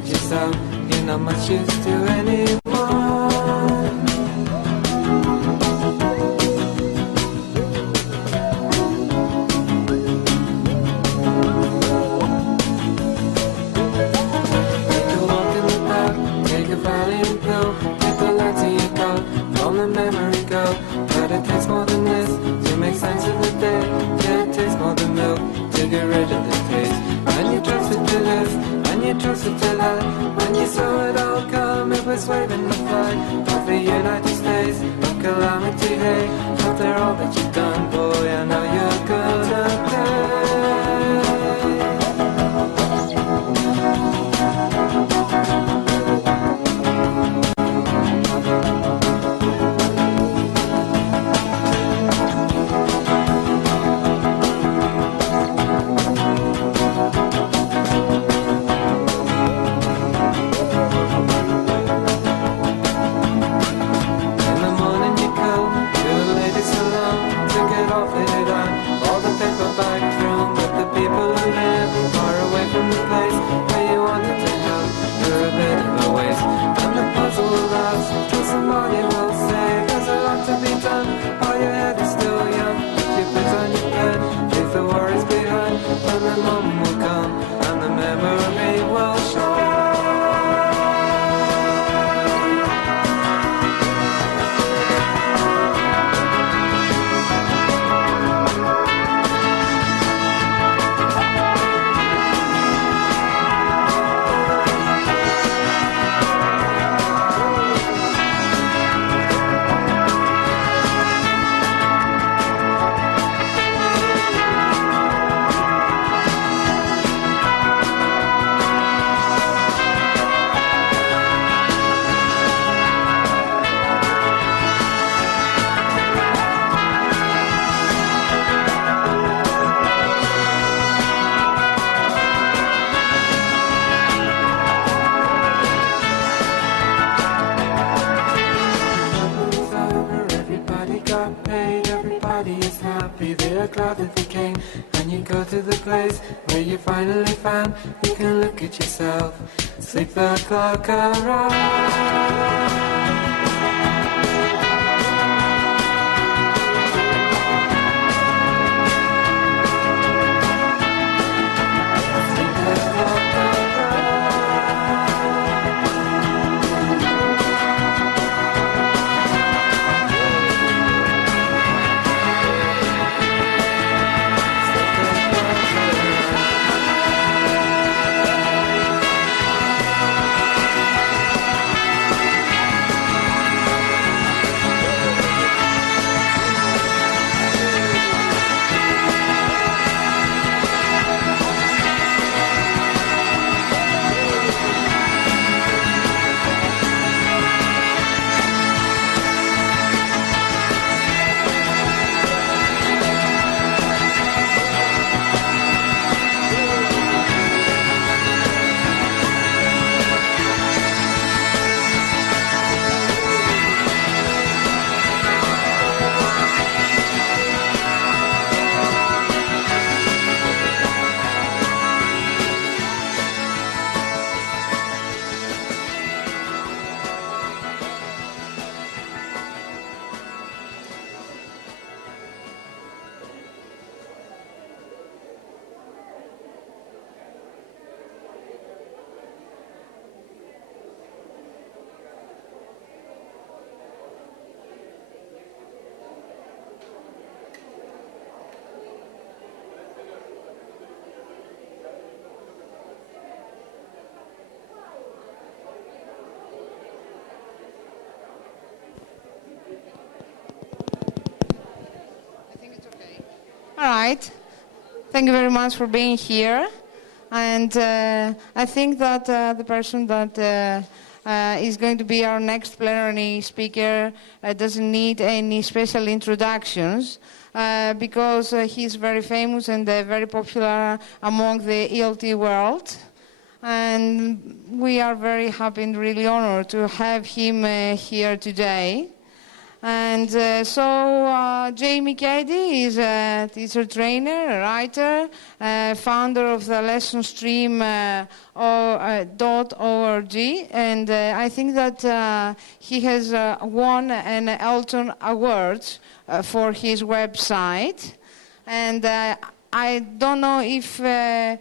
at yourself, you're not much use to anyone. Take a walk in the park, take a Valium pill, get the light to your coat, from the memory go. But it takes more than this to make sense of the day. Yeah, it takes more than milk to get rid of the taste. And you trust it to this, and you trust it to that. When you saw it all come, it was waving the flag of the United States of calamity. Hey, after all that you've done, boy, I know you're gonna pay. Glad that they came, and you go to the place where you finally found you can look at yourself, sleep the clock around. All right. Thank you very much for being here. And I think that the person that is going to be our next plenary speaker doesn't need any special introductions because he's very famous and very popular among the ELT world. And we are very happy and really honored to have him here today. And Jamie Cady is a teacher trainer, a writer, founder of the lessonstream.org, and I think that he has won an Elton Award for his website. And I don't know if I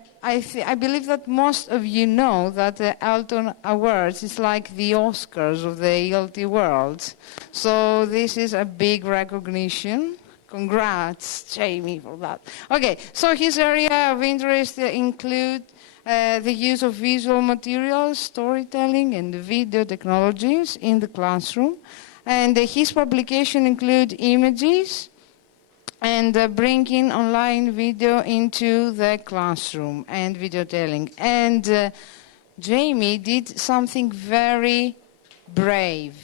believe that most of you know that the Elton Awards is like the Oscars of the ELT world. So this is a big recognition. Congrats, Jamie, for that. Okay, so his area of interest include the use of visual materials, storytelling, and video technologies in the classroom. And his publication include images, and bringing online video into the classroom and video telling. And Jamie did something very brave.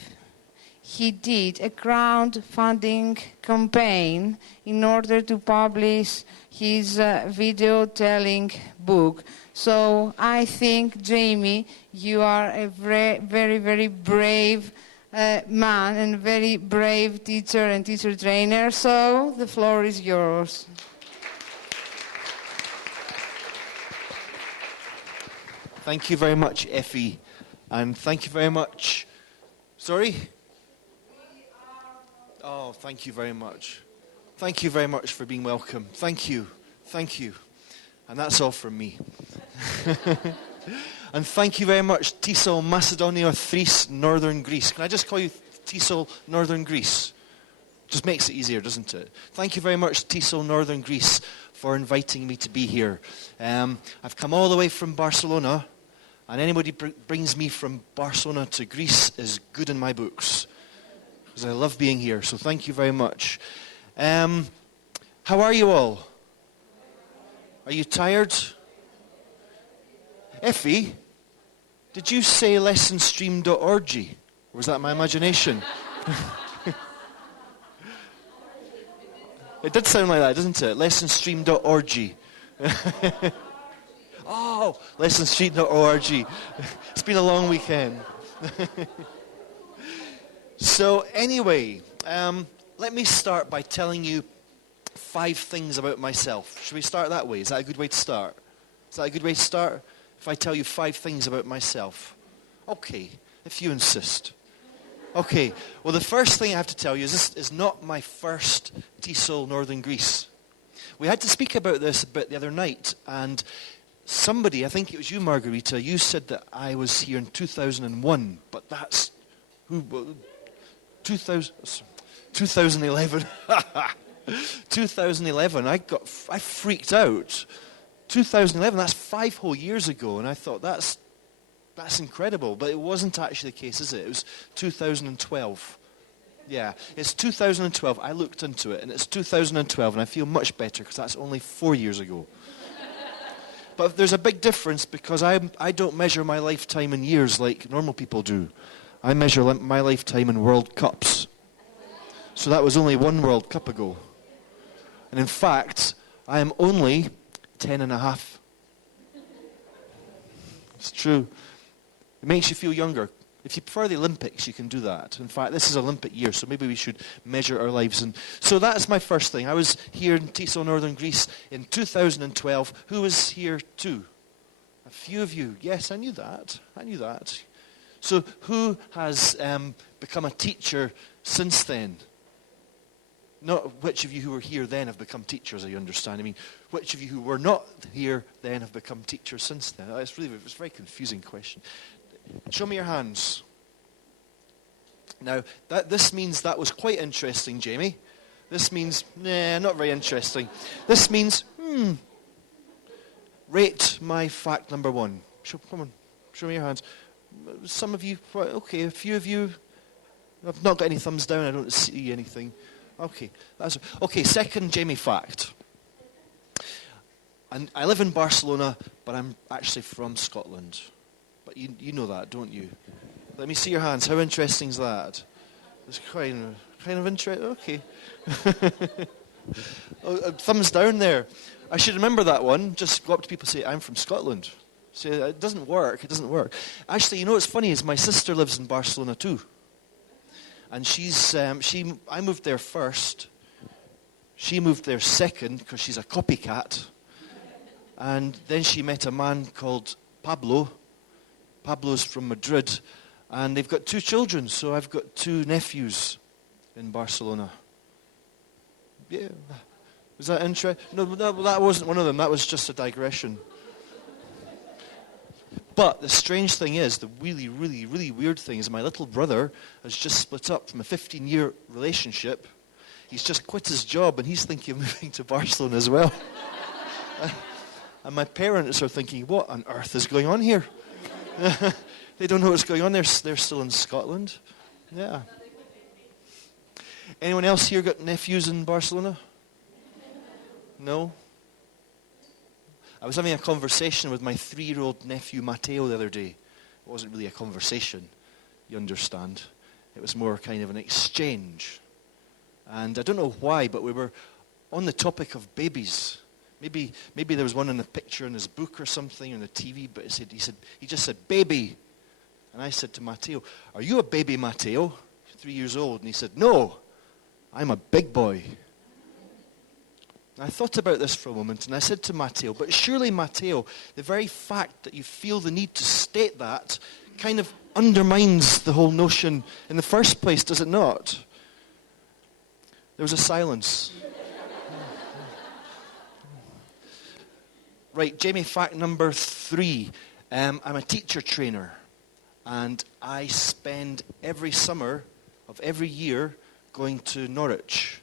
He did a crowdfunding campaign in order to publish his video telling book. So I think, Jamie, you are a very, very, very brave man and very brave teacher and teacher trainer. So the floor is yours. Thank you very much, Effie. And thank you very much. Sorry? Oh, thank you very much. Thank you very much for being welcome. Thank you. Thank you. And that's all from me. And thank you very much, Tisol, Macedonia, Thrace, Northern Greece. Can I just call you Tisol, Northern Greece? Just makes it easier, doesn't it? Thank you very much, Tisol, Northern Greece, for inviting me to be here. I've come all the way from Barcelona, and anybody brings me from Barcelona to Greece is good in my books, because I love being here, so thank you very much. How are you all? Are you tired? Effie, did you say lessonstream.org? Or was that my imagination? It did sound like that, doesn't it? Lessonstream.org. Oh, lessonstream.org. It's been a long weekend. So anyway, let me start by telling you 5 things about myself. Should we start that way? Is that a good way to start? Is that a good way to start? If I tell you 5 things about myself. Okay, if you insist. Okay, well the first thing I have to tell you is this is not my first Tisol Northern Greece. We had to speak about this a bit the other night, and somebody, I think it was you, Margarita, you said that I was here in 2001, but that's 2011. 2011, I freaked out. 2011, that's 5 whole years ago, and I thought that's incredible, but it wasn't actually the case, is it? It was 2012. Yeah, it's 2012. I looked into it, and it's 2012, and I feel much better because that's only 4 years ago. But there's a big difference because I don't measure my lifetime in years like normal people do. I measure my lifetime in World Cups. So that was only 1 World Cup ago. And in fact, I am only 10 and a half. It's true. It makes you feel younger. If you prefer the Olympics, you can do that. In fact, this is Olympic year, so maybe we should measure our lives. And so that's my first thing. I was here in Tisol, Northern Greece in 2012. Who was here too? A few of you. Yes, I knew that. So who has become a teacher since then? Not which of you who were here then have become teachers, I understand. I mean, which of you who were not here then have become teachers since then? It's a very confusing question. Show me your hands. Now, this means that was quite interesting, Jamie. This means, not very interesting. This means, rate my fact number 1. Come on, show me your hands. Some of you, okay, a few of you, I've not got any thumbs down, I don't see anything. Okay, second Jamie fact. And I live in Barcelona, but I'm actually from Scotland. But you know that, don't you? Let me see your hands. How interesting is that? It's kind of interesting. Okay. Thumbs down there. I should remember that one. Just go up to people and say, I'm from Scotland. Say, it doesn't work. Actually, you know what's funny is my sister lives in Barcelona too. And I moved there first. She moved there second because she's a copycat. And then she met a man called Pablo. Pablo's from Madrid. And they've got 2 children, so I've got 2 nephews in Barcelona. Yeah. Was that interesting? No, that wasn't one of them. That was just a digression. But the strange thing is, the really, really, really weird thing is my little brother has just split up from a 15-year relationship. He's just quit his job and he's thinking of moving to Barcelona as well. And my parents are thinking, what on earth is going on here? They don't know what's going on. They're still in Scotland. Yeah. Anyone else here got nephews in Barcelona? No? I was having a conversation with my 3-year-old nephew Mateo the other day. It wasn't really a conversation, you understand. It was more kind of an exchange. And I don't know why, but we were on the topic of babies. Maybe there was one in a picture in his book or something on the TV, but he just said, baby. And I said to Mateo, are you a baby, Mateo? 3 years old. And he said, no, I'm a big boy. And I thought about this for a moment, and I said to Mateo, but surely, Mateo, the very fact that you feel the need to state that kind of undermines the whole notion in the first place, does it not? There was a silence. Right, Jamie, fact number 3. I'm a teacher trainer, and I spend every summer of every year going to Norwich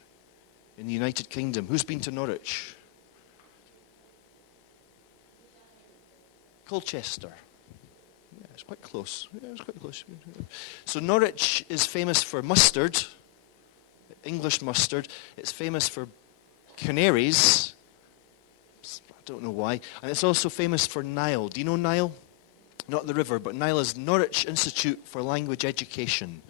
in the United Kingdom. Who's been to Norwich? Colchester. Yeah, it's quite close. Yeah, it's quite close. So Norwich is famous for mustard, English mustard. It's famous for canaries. I don't know why. And it's also famous for Nile. Do you know Nile? Not the river, but Nile is Norwich Institute for Language Education.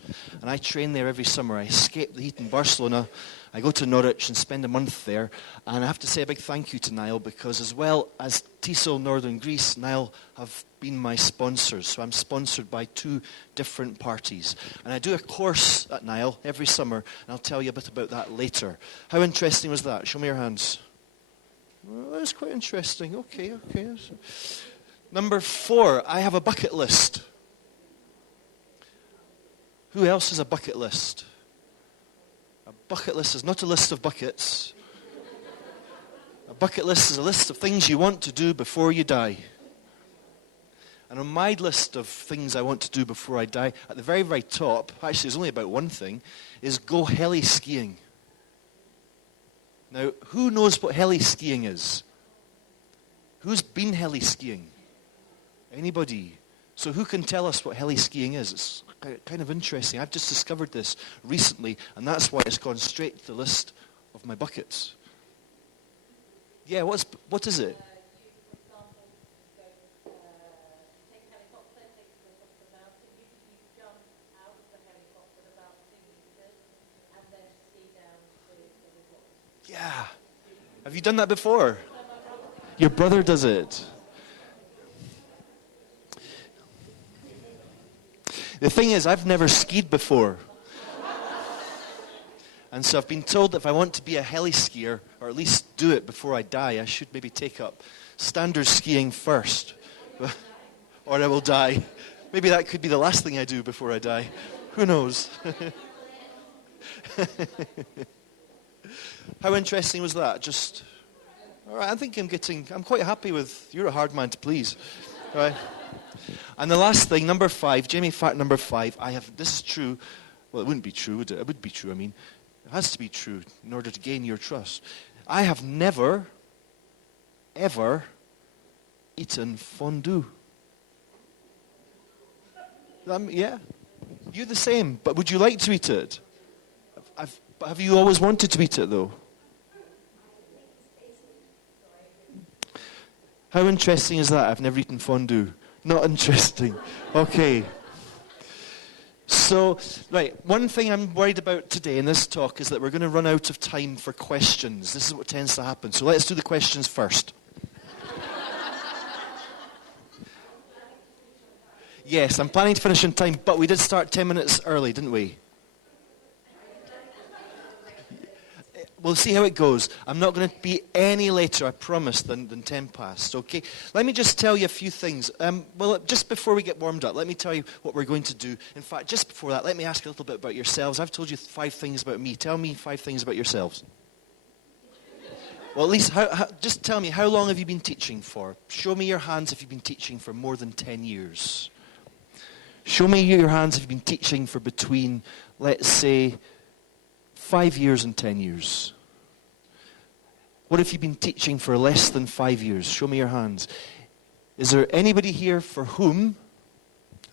And I train there every summer. I escape the heat in Barcelona. I go to Norwich and spend a month there. And I have to say a big thank you to Nile, because as well as TESOL Northern Greece, Nile have been my sponsors. So I'm sponsored by 2 different parties. And I do a course at Nile every summer, and I'll tell you a bit about that later. How interesting was that? Show me your hands. Well, that's quite interesting. Okay. Number 4, I have a bucket list. Who else has a bucket list? A bucket list is not a list of buckets. A bucket list is a list of things you want to do before you die. And on my list of things I want to do before I die, at the very, very top, actually there's only about one thing, is go heli skiing. Now, who knows what heli skiing is? Who's been heli skiing? Anybody? So who can tell us what heli skiing is? It's kind of interesting. I've just discovered this recently, and that's why it's gone straight to the list of my buckets. Yeah, what is it? Yeah. Have you done that before? Your brother does it. The thing is, I've never skied before. And so I've been told that if I want to be a heli skier, or at least do it before I die, I should maybe take up standard skiing first. Or I will die. Maybe that could be the last thing I do before I die. Who knows? How interesting was that? All right, I think I'm quite happy with, you're a hard man to please. All right. And the last thing, number 5, Jamie, fact number 5, this is true. Well, it wouldn't be true, would it? It would be true, it has to be true in order to gain your trust. I have never, ever eaten fondue. Yeah, you're the same, but would you like to eat it? Have you always wanted to eat it, though? How interesting is that? I've never eaten fondue. Not interesting. Okay. So, right, one thing I'm worried about today in this talk is that we're going to run out of time for questions. This is what tends to happen. So let's do the questions first. Yes, I'm planning to finish in time, but we did start 10 minutes early, didn't we? we'll see how it goes. I'm not going to be any later, I promise, than 10 past, okay? Let me just tell you a few things. Well, just before we get warmed up, let me tell you what we're going to do. In fact, just before that, let me ask you a little bit about yourselves. I've told you 5 things about me. Tell me 5 things about yourselves. Well, at least, just tell me, how long have you been teaching for? Show me your hands if you've been teaching for more than 10 years. Show me your hands if you've been teaching for between, let's say, 5 years and 10 years. What if you've been teaching for less than 5 years? Show me your hands. Is there anybody here for whom,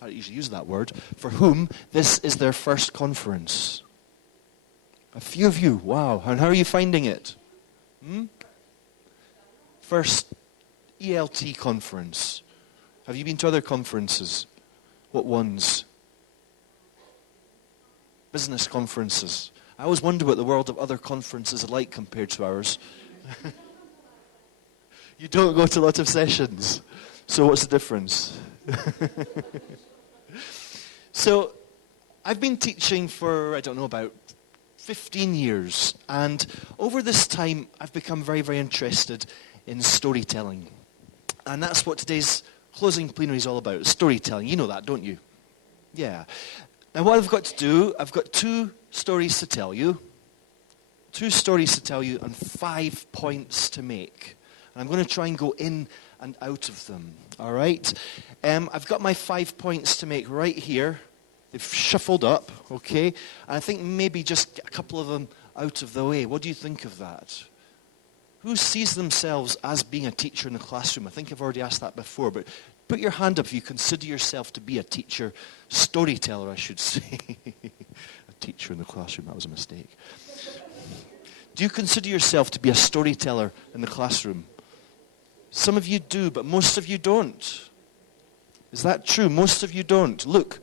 I don't usually use that word, for whom this is their first conference? A few of you, wow. And how are you finding it? First ELT conference. Have you been to other conferences? What ones? Business conferences. I always wonder what the world of other conferences are like compared to ours. You don't go to a lot of sessions. So what's the difference? So I've been teaching for, I don't know, about 15 years. And over this time, I've become very, very interested in storytelling. And that's what today's closing plenary is all about, storytelling. You know that, don't you? Yeah. Now what I've got to do, I've got 2 stories to tell you. 2 stories to tell you and 5 points to make. And I'm going to try and go in and out of them. All right? I've got my 5 points to make right here. They've shuffled up, okay? And I think maybe just get a couple of them out of the way. What do you think of that? Who sees themselves as being a teacher in the classroom? I think I've already asked that before, but put your hand up if you consider yourself to be a teacher, storyteller, I should say. A teacher in the classroom, that was a mistake. Do you consider yourself to be a storyteller in the classroom? Some of you do, but most of you don't. Is that true? Most of you don't. Look.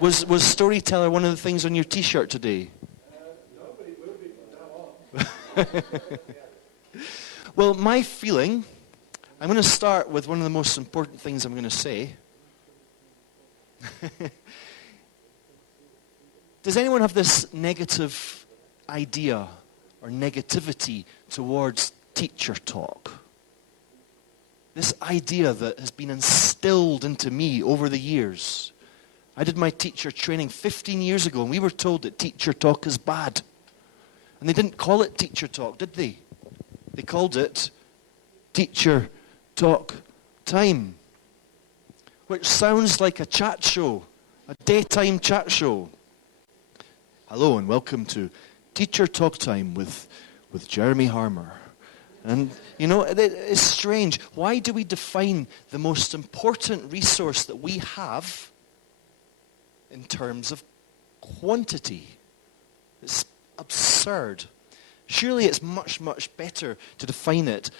Was storyteller one of the things on your T-shirt today? Nobody will be from now on. Well, my feeling, I'm going to start with one of the most important things I'm going to say. Does anyone have this negative idea or negativity towards teacher talk? This idea that has been instilled into me over the years. I did my teacher training 15 years ago, and we were told that teacher talk is bad. And they didn't call it teacher talk, did they? They called it teacher talk time, which sounds like a chat show, a daytime chat show. Hello and welcome to Teacher Talk Time with Jeremy Harmer. And, you know, it's strange. Why do we define the most important resource that we have in terms of quantity? It's absurd. Surely it's much, much better to define it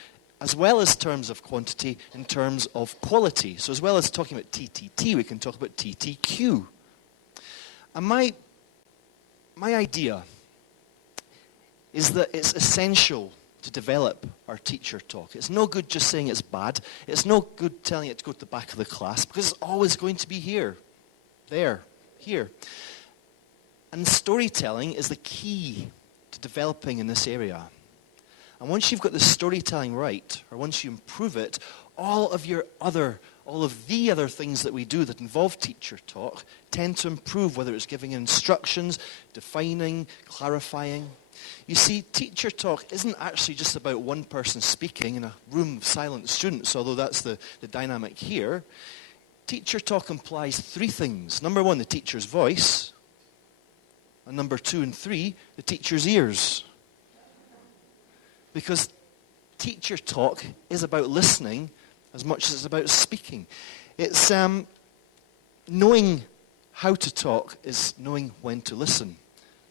as well as terms of quantity in terms of quality. So as well as talking about TTT, we can talk about TTQ. And my idea is that it's essential to develop our teacher talk. It's no good just saying it's bad. It's no good telling it to go to the back of the class because it's always going to be here, there, here. And storytelling is the key to developing in this area. And once you've got the storytelling right, or once you improve it, all of the other things that we do that involve teacher talk tend to improve, whether it's giving instructions, defining, clarifying. You see, teacher talk isn't actually just about one person speaking in a room of silent students, although that's the dynamic here. Teacher talk implies 3 things. Number 1, the teacher's voice. And number 2 and 3, the teacher's ears. Because teacher talk is about listening as much as it's about speaking. It's knowing how to talk is knowing when to listen.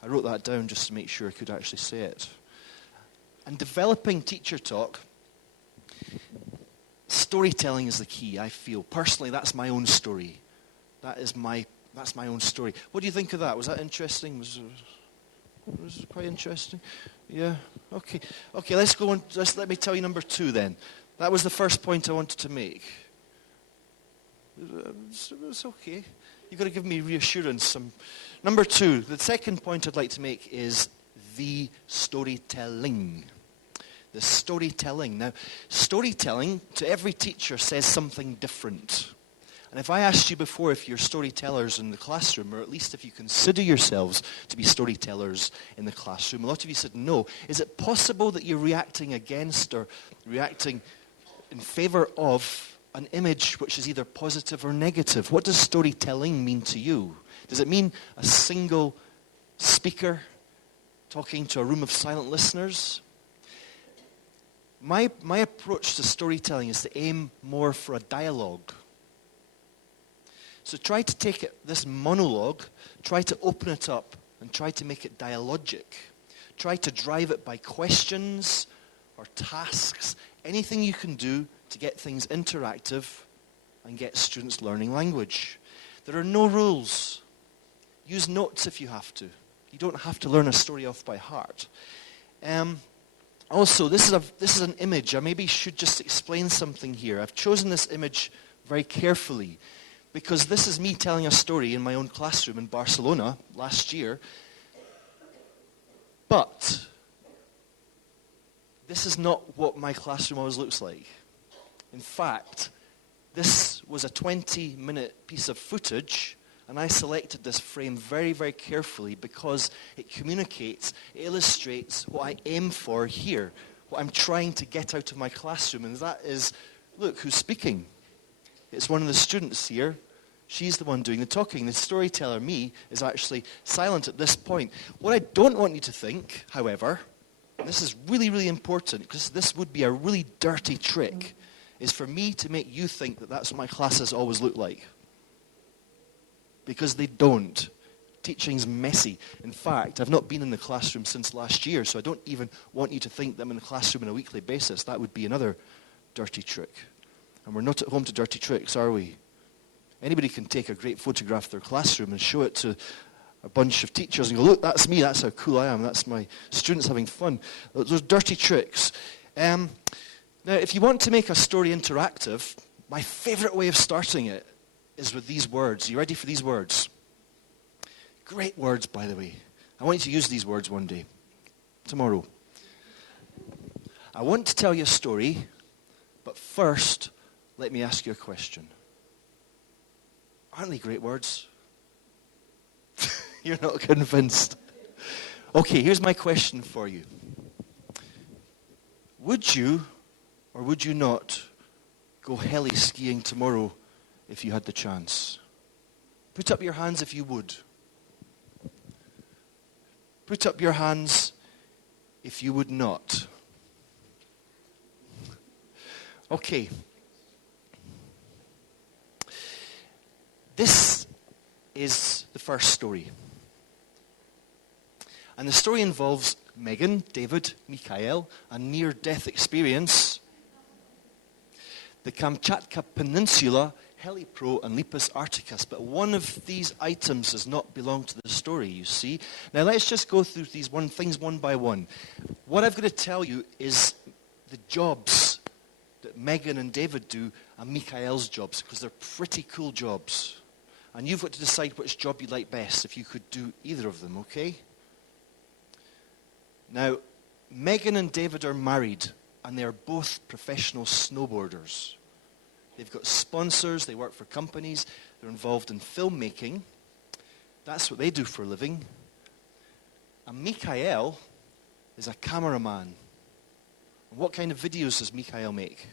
I wrote that down just to make sure I could actually say it. And developing teacher talk, storytelling is the key, I feel. Personally, that's my own story. That's my own story. What do you think of that? Was that interesting? Was it quite interesting? Yeah? Okay. Okay, let's go on. Let me tell you number 2 then. That was the first point I wanted to make. It's okay. You've got to give me reassurance. Number 2, the second point I'd like to make is the storytelling. The storytelling. Now, storytelling to every teacher says something different. And if I asked you before if you're storytellers in the classroom, or at least if you consider yourselves to be storytellers in the classroom, a lot of you said no. Is it possible that you're reacting against or reacting in favor of an image which is either positive or negative? What does storytelling mean to you? Does it mean a single speaker talking to a room of silent listeners? My approach to storytelling is to aim more for a dialogue. So try to take this monologue, try to open it up, and try to make it dialogic. Try to drive it by questions or tasks, anything you can do to get things interactive and get students learning language. There are no rules. Use notes if you have to. You don't have to learn a story off by heart. Also, this is an image. I maybe should just explain something here. I've chosen this image very carefully because this is me telling a story in my own classroom in Barcelona last year. But this is not what my classroom always looks like. In fact, this was a 20-minute piece of footage, and I selected this frame very, very carefully because it communicates, it illustrates what I aim for here, what I'm trying to get out of my classroom, and that is, look, who's speaking? It's one of the students here. She's the one doing the talking. The storyteller, me, is actually silent at this point. What I don't want you to think, however, and this is really, really important, because this would be a really dirty trick, is for me to make you think that that's what my classes always look like. Because they don't. Teaching's messy. In fact, I've not been in the classroom since last year, so I don't even want you to think that I'm in the classroom on a weekly basis. That would be another dirty trick. And we're not at home to dirty tricks, are we? Anybody can take a great photograph of their classroom and show it to a bunch of teachers and go, look, that's me, that's how cool I am, that's my students having fun. Those dirty tricks. Now, if you want to make a story interactive, my favorite way of starting it is with these words. Are you ready for these words? Great words, by the way. I want you to use these words one day, tomorrow. I want to tell you a story, but first, let me ask you a question. Aren't they great words? You're not convinced. Okay, here's my question for you. Would you or would you not go heli skiing tomorrow if you had the chance? Put up your hands if you would. Put up your hands if you would not. Okay. This is the first story. And the story involves Megan, David, Mikhail, a near-death experience, the Kamchatka Peninsula, Helipro, and Lepus Arcticus. But one of these items does not belong to the story, you see. Now let's just go through these things one by one. What I've got to tell you is the jobs that Megan and David do and Mikhail's jobs, because they're pretty cool jobs. And you've got to decide which job you like best, if you could do either of them, okay? Now, Megan and David are married, and they are both professional snowboarders. They've got sponsors, they work for companies, they're involved in filmmaking. That's what they do for a living. And Mikhail is a cameraman. And what kind of videos does Mikhail make?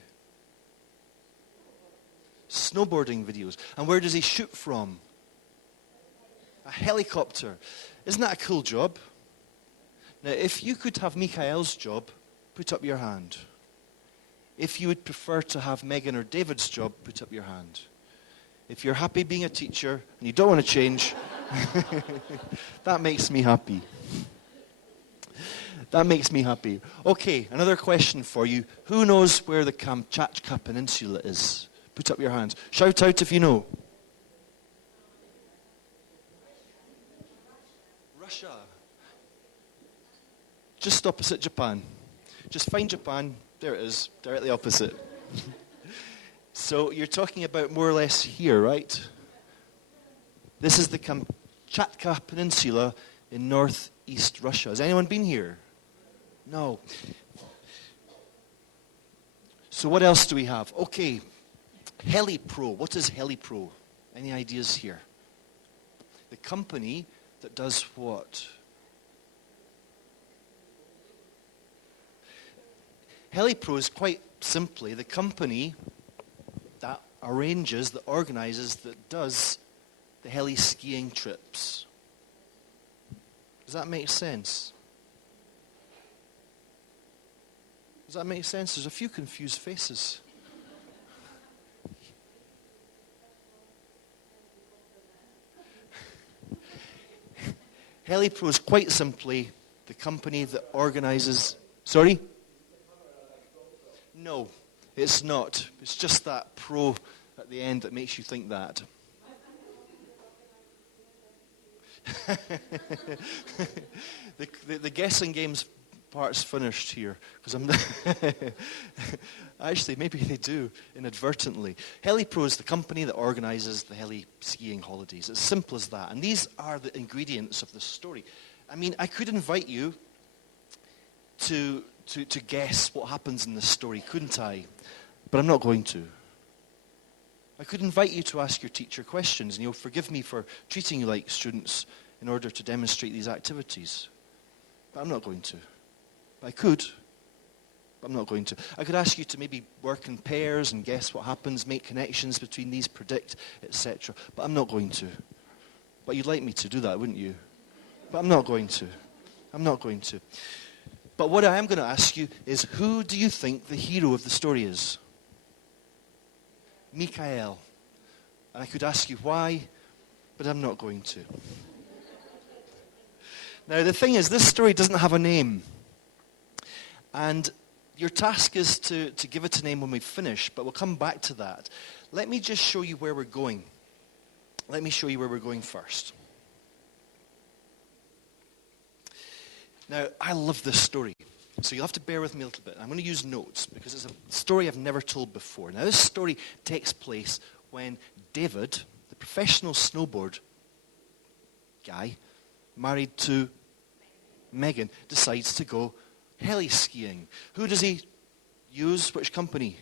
Snowboarding videos. And where does he shoot from? A helicopter. Isn't that a cool job? Now, if you could have Mikhail's job, put up your hand. If you would prefer to have Megan or David's job, put up your hand. If you're happy being a teacher and you don't want to change, that makes me happy. That makes me happy. Okay, another question for you. Who knows where the Kamchatka Peninsula is? Put up your hands. Shout out if you know. Russia. Just opposite Japan. Just find Japan. There it is, directly opposite. So you're talking about more or less here, right? This is the Kamchatka Peninsula in northeast Russia. Has anyone been here? No. So what else do we have? Okay, HeliPro. What is HeliPro? Any ideas here? The company that does what? HeliPro is quite simply the company that arranges, that organizes, that does the heli skiing trips. Does that make sense? Does that make sense? There's a few confused faces. HeliPro is quite simply the company that organizes... Sorry? No, it's not. It's just that pro at the end that makes you think that. the guessing games part's finished here because I'm actually maybe they do inadvertently. HeliPro is the company that organizes the heli skiing holidays. It's simple as that. And these are the ingredients of the story. I mean, I could invite you to guess what happens in this story, couldn't I? But I'm not going to. I could invite you to ask your teacher questions, and you'll forgive me for treating you like students in order to demonstrate these activities. But I'm not going to. I could, but I'm not going to. I could ask you to maybe work in pairs and guess what happens, make connections between these, predict, etc. But I'm not going to. But you'd like me to do that, wouldn't you? But I'm not going to. I'm not going to. But what I am going to ask you is, who do you think the hero of the story is? Mikhail. And I could ask you why, but I'm not going to. Now, the thing is, this story doesn't have a name. And your task is to give it a name when we finish, but we'll come back to that. Let me just show you where we're going. Let me show you where we're going first. Now, I love this story, so you'll have to bear with me a little bit. I'm going to use notes because it's a story I've never told before. Now, this story takes place when David, the professional snowboard guy, married to Megan, decides to go heli skiing. Who does he use? Which company?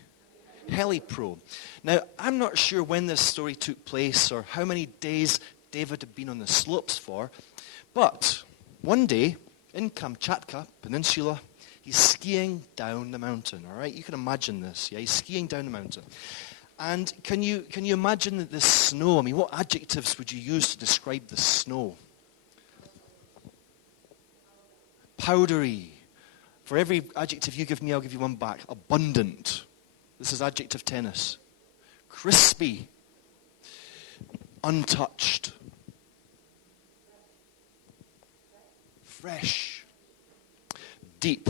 HeliPro. Now, I'm not sure when this story took place or how many days David had been on the slopes for, but one day in Kamchatka Peninsula, he's skiing down the mountain, all right? You can imagine this, yeah? He's skiing down the mountain. And can you imagine that the snow, I mean, what adjectives would you use to describe the snow? Powdery. For every adjective you give me, I'll give you one back. Abundant. This is adjective tennis. Crispy. Untouched. Fresh. Deep.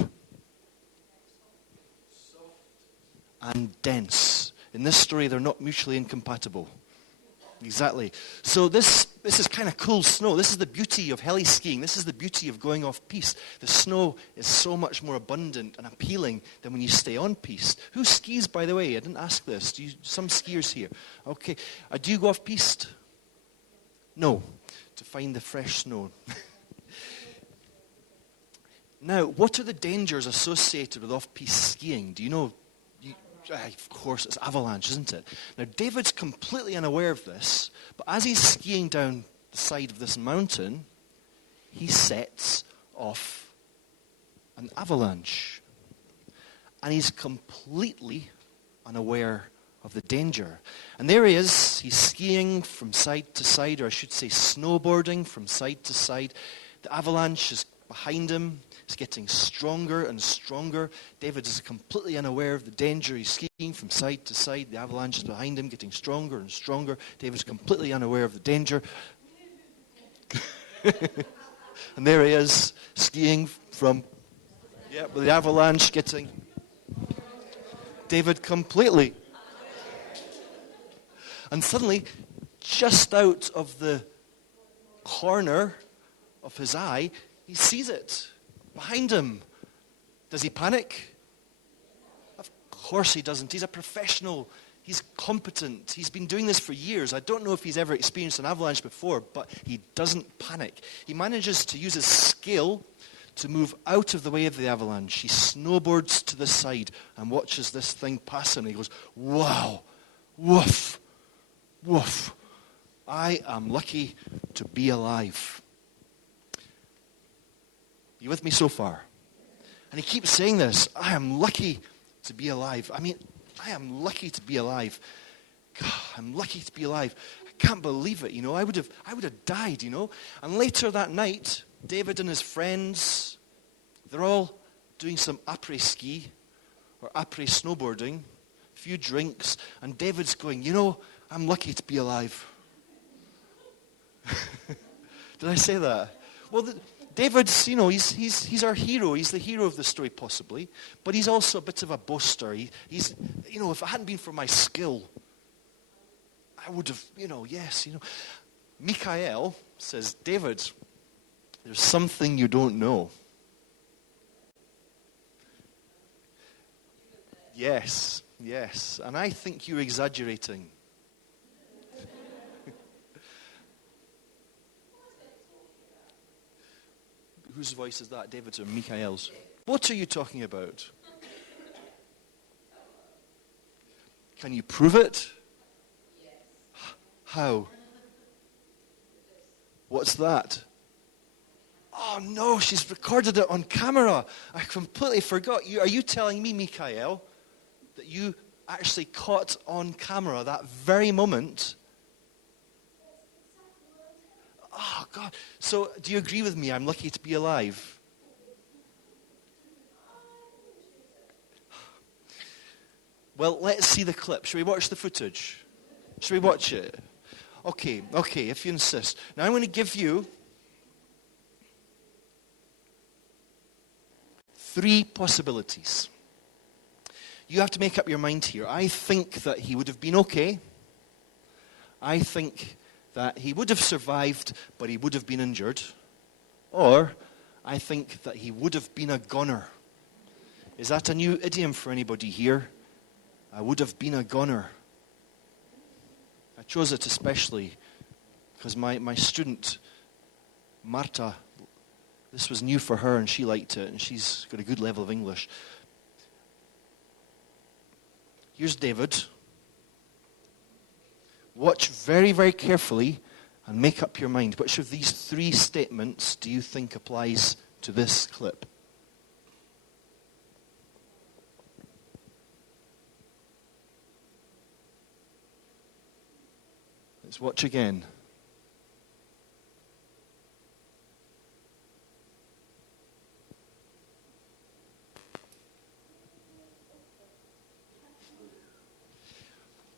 And dense. In this story, they're not mutually incompatible. Exactly. So this is kind of cool snow. This is the beauty of heli skiing. This is the beauty of going off-piste. The snow is so much more abundant and appealing than when you stay on-piste. Who skis, by the way? I didn't ask this. Some skiers here. Okay. Do you go off-piste? No. To find the fresh snow. Now, what are the dangers associated with off-piste skiing? Do you know? Of course, it's avalanche, isn't it? Now, David's completely unaware of this, but as he's skiing down the side of this mountain, he sets off an avalanche. And he's completely unaware of the danger. And there he is. He's skiing from side to side, or I should say snowboarding from side to side. The avalanche is behind him. It's getting stronger and stronger. David is completely unaware of the danger. He's skiing from side to side. The avalanche is behind him, getting stronger and stronger. David's completely unaware of the danger. And there he is, skiing from, with the avalanche getting David completely. And suddenly, just out of the corner of his eye, he sees it behind him. Does he panic? Of course he doesn't. He's a professional He's competent. He's been doing this for years. I don't know if he's ever experienced an avalanche before, but he doesn't panic. He manages to use his skill to move out of the way of the avalanche. He snowboards to the side and watches this thing pass him. And he goes, wow, woof, woof. I am lucky to be alive. You with me so far? And he keeps saying this, I am lucky to be alive. I mean, I am lucky to be alive. God, I'm lucky to be alive. I can't believe it, I would have died, And later that night, David and his friends, they're all doing some après-ski or après-snowboarding, a few drinks, and David's going, I'm lucky to be alive. Did I say that? Well, David's, he's our hero. He's the hero of the story, possibly. But he's also a bit of a boaster. He's, if it hadn't been for my skill, I would have, yes. Michael says, David, there's something you don't know. Yes. And I think you're exaggerating. Whose voice is that? David's or Michael's? What are you talking about? Can you prove it? Yes. How? What's that? Oh no, she's recorded it on camera. I completely forgot. Are you telling me, Michael, that you actually caught on camera that very moment? Oh, God. So, do you agree with me? I'm lucky to be alive. Well, let's see the clip. Shall we watch the footage? Shall we watch it? Okay, if you insist. Now, I'm going to give you 3 possibilities. You have to make up your mind here. I think that he would have been okay. I think that he would have survived, but he would have been injured. Or, I think that he would have been a goner. Is that a new idiom for anybody here? I would have been a goner. I chose it especially because my student, Marta, this was new for her and she liked it, and she's got a good level of English. Here's David. Watch very, very carefully and make up your mind. Which of these 3 statements do you think applies to this clip? Let's watch again.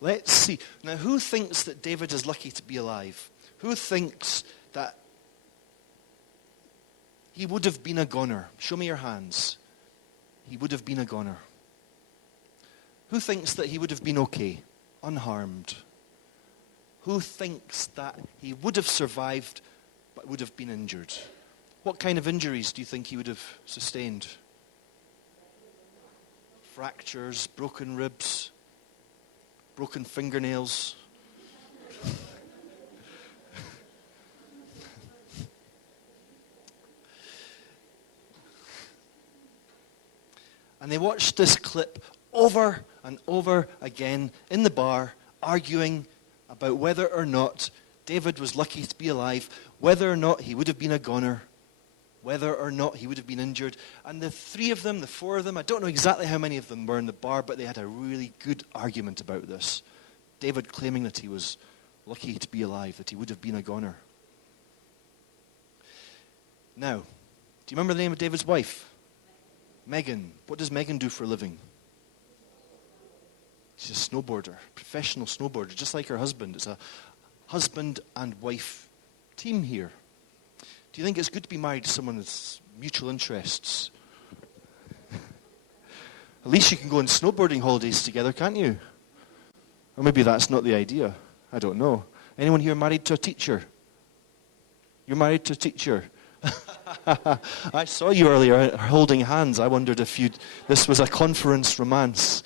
Let's see. Now, who thinks that David is lucky to be alive? Who thinks that he would have been a goner? Show me your hands. He would have been a goner. Who thinks that he would have been okay, unharmed? Who thinks that he would have survived but would have been injured? What kind of injuries do you think he would have sustained? Fractures, broken ribs, broken fingernails. And they watched this clip over and over again in the bar, arguing about whether or not David was lucky to be alive, whether or not he would have been a goner, whether or not he would have been injured. And the 3 of them, the 4 of them, I don't know exactly how many of them were in the bar, but they had a really good argument about this. David claiming that he was lucky to be alive, that he would have been a goner. Now, do you remember the name of David's wife? Megan. What does Megan do for a living? She's a snowboarder, professional snowboarder, just like her husband. It's a husband and wife team here. Do you think it's good to be married to someone with mutual interests? At least you can go on snowboarding holidays together, can't you? Or maybe that's not the idea. I don't know. Anyone here married to a teacher? You're married to a teacher? I saw you earlier holding hands. I wondered if this was a conference romance.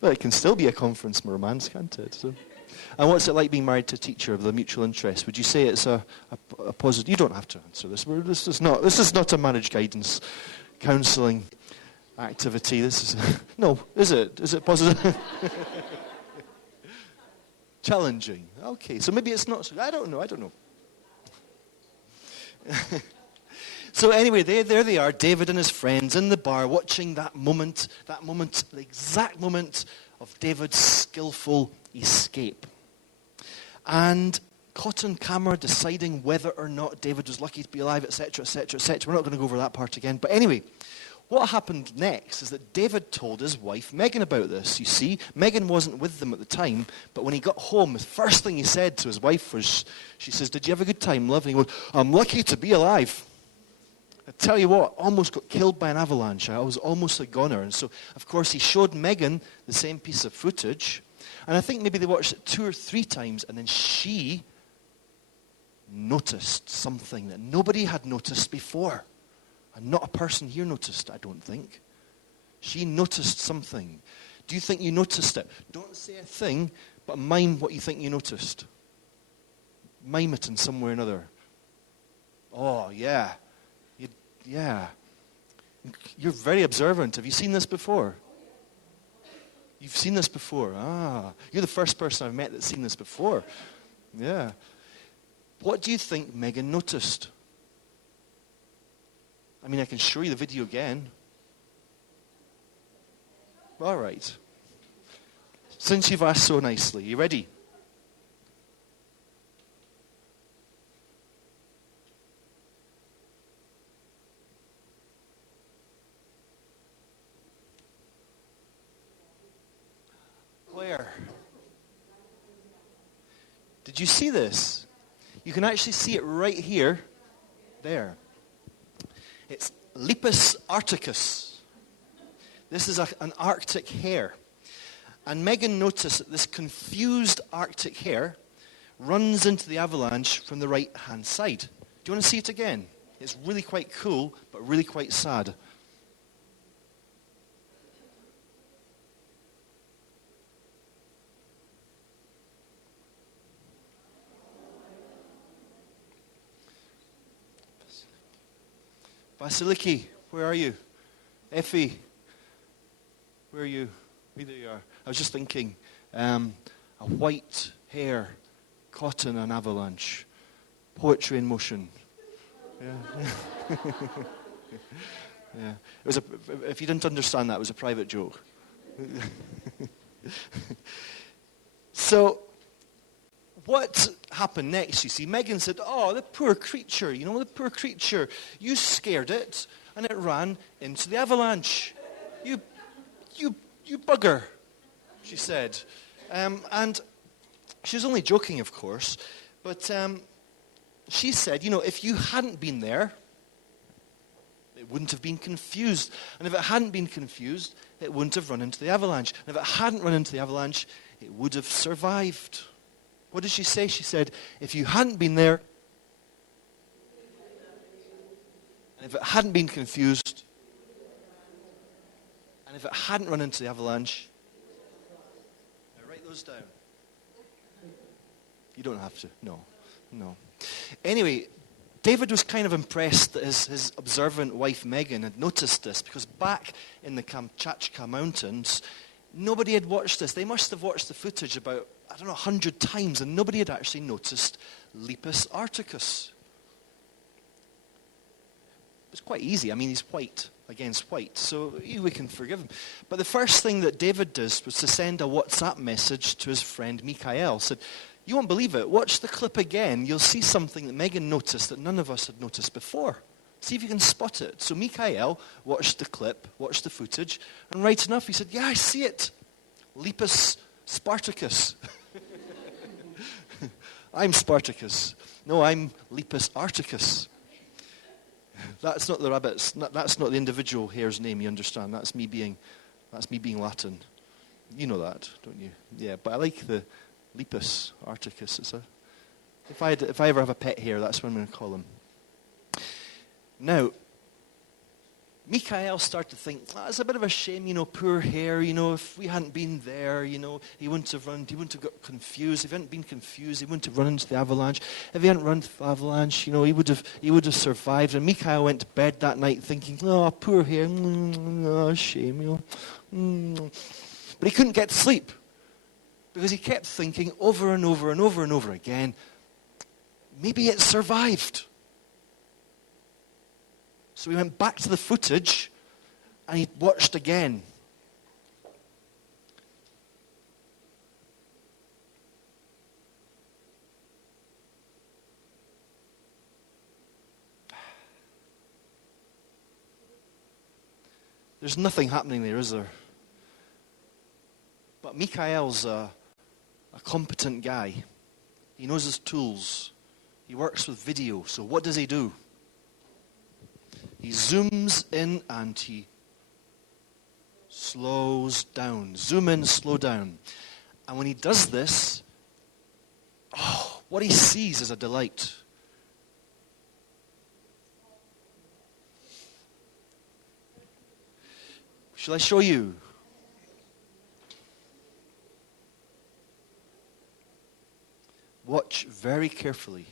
Well, it can still be a conference romance, can't it? So. And what's it like being married to a teacher of the mutual interest? Would you say it's a positive? You don't have to answer this. This is not a marriage guidance counselling activity. This is no, is it? Is it positive? Challenging. Okay, so maybe it's not. I don't know. So anyway, there they are, David and his friends in the bar, watching that moment, the exact moment of David's skillful escape. And caught on camera deciding whether or not David was lucky to be alive, etc., etc., etc. We're not going to go over that part again. But anyway, what happened next is that David told his wife Megan about this. You see, Megan wasn't with them at the time, but when he got home, the first thing he said to his wife was, she says, "Did you have a good time, love?" And he went, "I'm lucky to be alive." I tell you what, almost got killed by an avalanche. I was almost a goner. And so, of course, he showed Megan the same piece of footage. And I think maybe they watched it 2 or 3 times, and then she noticed something that nobody had noticed before. And not a person here noticed, I don't think. She noticed something. Do you think you noticed it? Don't say a thing, but mime what you think you noticed. Mime it in some way or another. Oh, yeah. Yeah. You're very observant. Have you seen this before? You've seen this before. Ah. You're the first person I've met that's seen this before. Yeah. What do you think Megan noticed? I mean, I can show you the video again. All right. Since you've asked so nicely, you ready? Where? Did you see this? You can actually see it right here. There. It's Lepus arcticus. This is an Arctic hare. And Megan noticed that this confused Arctic hare runs into the avalanche from the right-hand side. Do you want to see it again? It's really quite cool, but really quite sad. Vasiliki, where are you? Effie, where are you? There you are. I was just thinking, a white hare caught in an avalanche. Poetry in motion. Yeah. Yeah. It was if you didn't understand that, it was a private joke. So, what happened next, you see? Megan said, "Oh, the poor creature, the poor creature. You scared it, and it ran into the avalanche. You bugger," she said. And she was only joking, of course. But she said, if you hadn't been there, it wouldn't have been confused. And if it hadn't been confused, it wouldn't have run into the avalanche. And if it hadn't run into the avalanche, it would have survived. What did she say? She said, if you hadn't been there, and if it hadn't been confused, and if it hadn't run into the avalanche, now write those down. You don't have to. No. Anyway, David was kind of impressed that his observant wife Megan had noticed this, because back in the Kamchatka Mountains, nobody had watched this. They must have watched the footage about, 100 times, and nobody had actually noticed Lepus arcticus. It's quite easy. I mean, he's white against white, so we can forgive him. But the first thing that David does was to send a WhatsApp message to his friend Mikhail. Said, "You won't believe it. Watch the clip again. You'll see something that Megan noticed that none of us had noticed before. See if you can spot it." So Mikhail watched the clip, watched the footage, and right enough, he said, "Yeah, I see it. Lepus Spartacus." I'm Spartacus. No, I'm Lepus arcticus. That's not the rabbit's. That's not the individual hare's name. You understand? That's me being Latin. You know that, don't you? Yeah, but I like the Lepus arcticus. If I ever have a pet hare, that's what I'm going to call him. Now, Mikhail started to think, it's a bit of a shame, poor Hare, if we hadn't been there, he wouldn't have got confused. If he hadn't been confused, he wouldn't have run into the avalanche. If he hadn't run into the avalanche, he would have survived. And Mikhail went to bed that night thinking, oh, poor Hare, shame, But he couldn't get to sleep because he kept thinking over and over and over and over again, maybe it survived. So he went back to the footage and he watched again. There's nothing happening there, is there? But Mikhail's a competent guy. He knows his tools. He works with video. So what does he do? He zooms in and he slows down. Zoom in, slow down. And when he does this, what he sees is a delight. Shall I show you? Watch very carefully.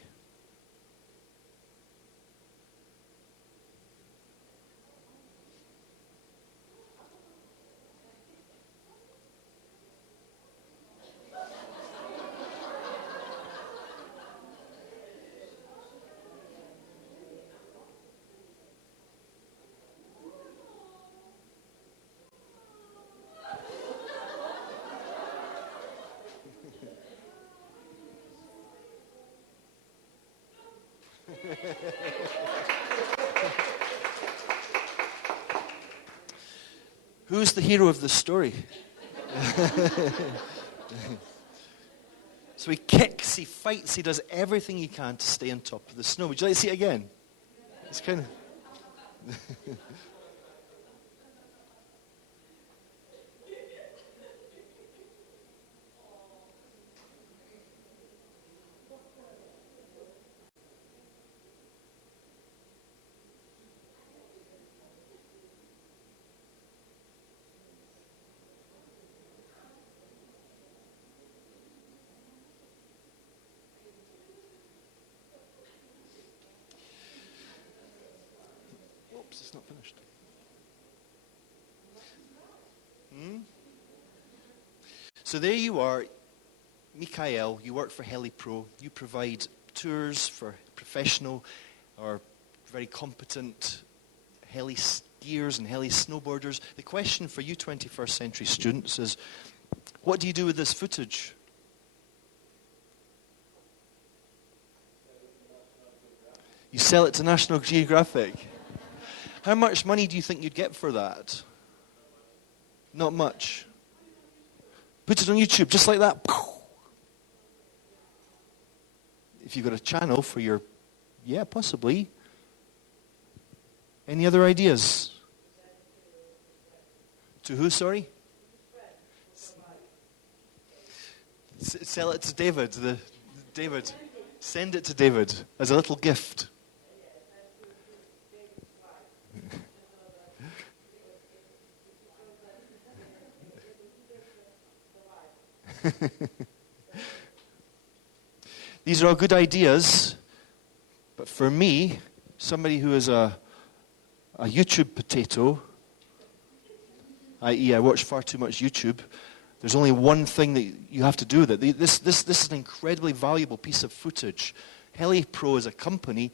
Who's the hero of this story? So he kicks, he fights, he does everything he can to stay on top of the snow. Would you like to see it again? It's kind of... It's not finished. So there you are, Mikhail, you work for HeliPro. You provide tours for professional or very competent heli skiers and heli snowboarders. The question for you 21st century students is, what do you do with this footage? You sell it to National Geographic. How much money do you think you'd get for that? Not much. Put it on YouTube, just like that. If you've got a channel for your... Yeah, possibly. Any other ideas? To who, sorry? Sell it to David. David. Send it to David as a little gift. These are all good ideas, but for me, somebody who is a YouTube potato, i.e. I watch far too much YouTube, there's only one thing that you have to do with it. This is an incredibly valuable piece of footage. HeliPro is a company.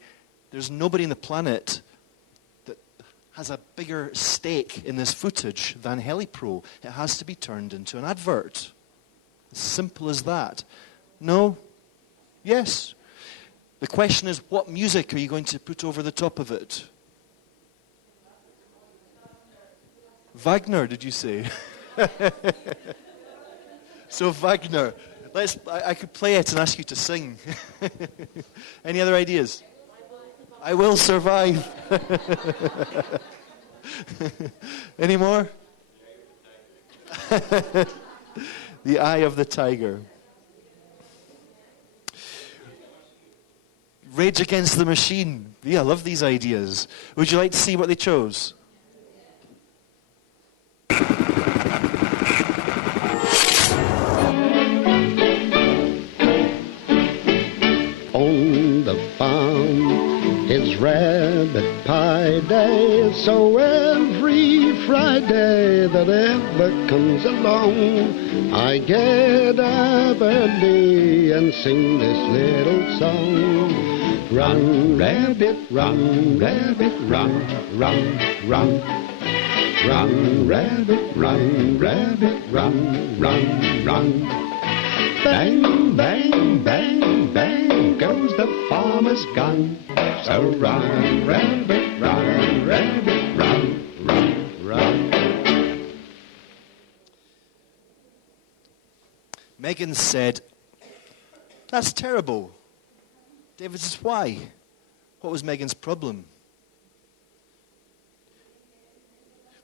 There's nobody on the planet that has a bigger stake in this footage than HeliPro. It has to be turned into an advert. As simple as that. No? Yes? The question is, what music are you going to put over the top of it? Wagner, did you say? So Wagner. I could play it and ask you to sing. Any other ideas? I will survive. Any more? The Eye of the Tiger. Rage Against the Machine. Yeah, I love these ideas. Would you like to see what they chose? Friday, so every Friday that ever comes along, I get up early and sing this little song. Run, rabbit, run, rabbit, run, run, run. Run, rabbit, run, rabbit, run, run, run. Bang, bang, bang, bang goes the farmer's gun. So run, rabbit, run, rabbit, run, run, run. Megan said, "That's terrible." David says, "Why? What was Megan's problem?"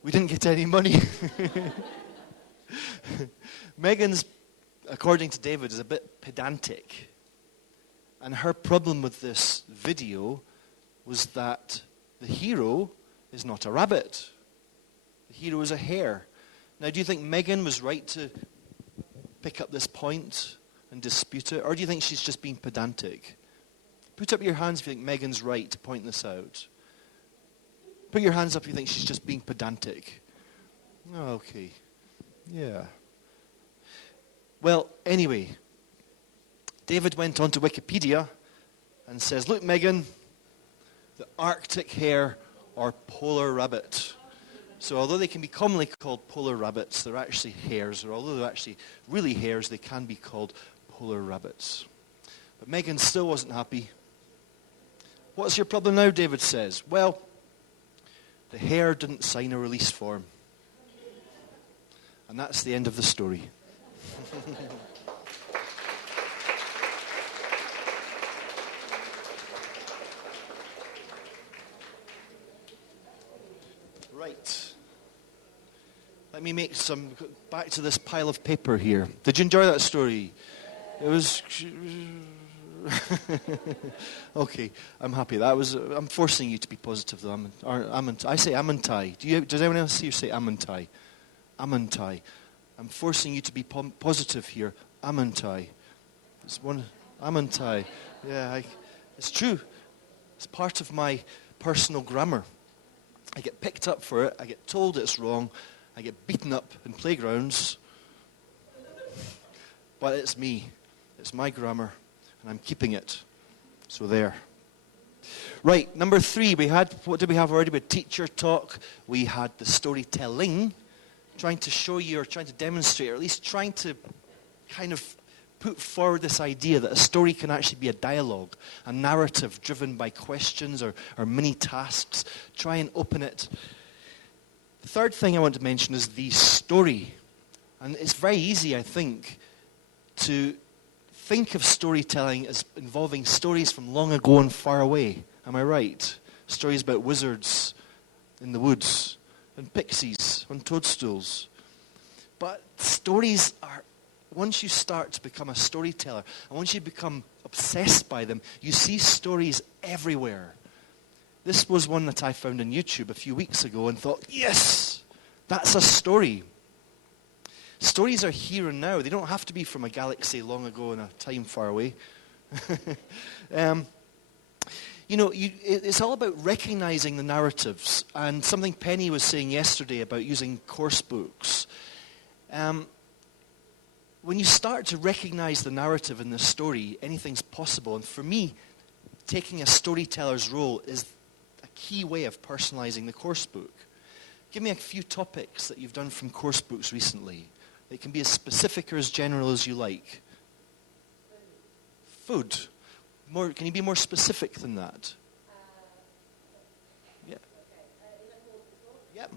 We didn't get any money. Megan's, according to David, is a bit pedantic. And her problem with this video was that the hero is not a rabbit. The hero is a hare. Now, do you think Megan was right to pick up this point and dispute it? Or do you think she's just being pedantic? Put up your hands if you think Megan's right to point this out. Put your hands up if you think she's just being pedantic. Oh, okay. Yeah. Well, anyway, David went on to Wikipedia and says, "Look, Megan, the Arctic hare or polar rabbit." So although they can be commonly called polar rabbits, they're actually hares, or although they're actually really hares, they can be called polar rabbits. But Megan still wasn't happy. "What's your problem now?" David says. "Well, the hare didn't sign a release form." And that's the end of the story. Right. Let me make some, back to this pile of paper here. Did you enjoy that story? It was... Okay, I'm happy. I'm forcing you to be positive, though. I say Amantai. Does anyone else here say Amantai? Amantai. I'm forcing you to be positive here. Amantai. It's one. Amantai. Yeah, it's true. It's part of my personal grammar. I get picked up for it. I get told it's wrong. I get beaten up in playgrounds. But it's me. It's my grammar. And I'm keeping it. So there. Right, number 3. What did we have already? We had teacher talk. We had the storytelling. Trying to show you, or trying to demonstrate, or at least trying to kind of put forward this idea that a story can actually be a dialogue, a narrative driven by questions or mini tasks. Try and open it. The third thing I want to mention is the story. And it's very easy, I think, to think of storytelling as involving stories from long ago and far away. Am I right? Stories about wizards in the woods, and pixies on toadstools. But stories are, once you start to become a storyteller, and once you become obsessed by them, you see stories everywhere. This was one that I found on YouTube a few weeks ago and thought, yes, that's a story. Stories are here and now. They don't have to be from a galaxy long ago in a time far away. It's all about recognizing the narratives. And something Penny was saying yesterday about using course books. When you start to recognize the narrative in the story, anything's possible. And for me, taking a storyteller's role is a key way of personalizing the course book. Give me a few topics that you've done from course books recently. They can be as specific or as general as you like. Food. Can you be more specific than that? Yeah. Yep.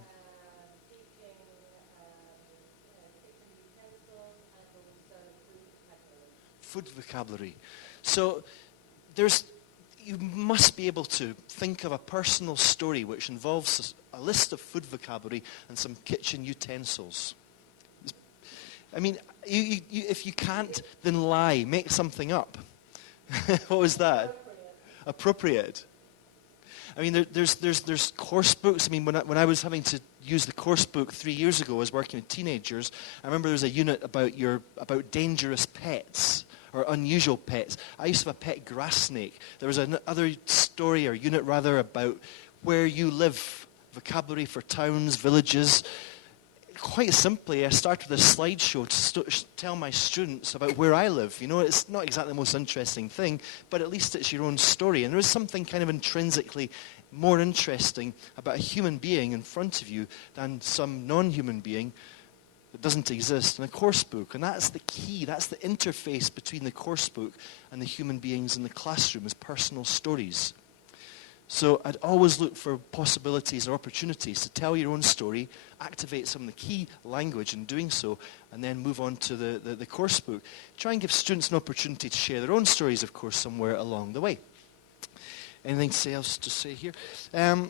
Food vocabulary. So you must be able to think of a personal story which involves a list of food vocabulary and some kitchen utensils. I mean, if you can't, then lie. Make something up. What was that? Appropriate. I mean, there's course books. I mean, when I was having to use the course book 3 years ago, I was working with teenagers. I remember there was a unit about dangerous pets or unusual pets. I used to have a pet grass snake. There was another story or unit rather about where you live, vocabulary for towns, villages. Quite simply, I started this slideshow to tell my students about where I live. You know, it's not exactly the most interesting thing, but at least it's your own story. And there is something kind of intrinsically more interesting about a human being in front of you than some non-human being that doesn't exist in a course book. And that's the key. That's the interface between the course book and the human beings in the classroom, is personal stories. So I'd always look for possibilities or opportunities to tell your own story, activate some of the key language in doing so, and then move on to the course book. Try and give students an opportunity to share their own stories, of course, somewhere along the way. Anything else to say here? I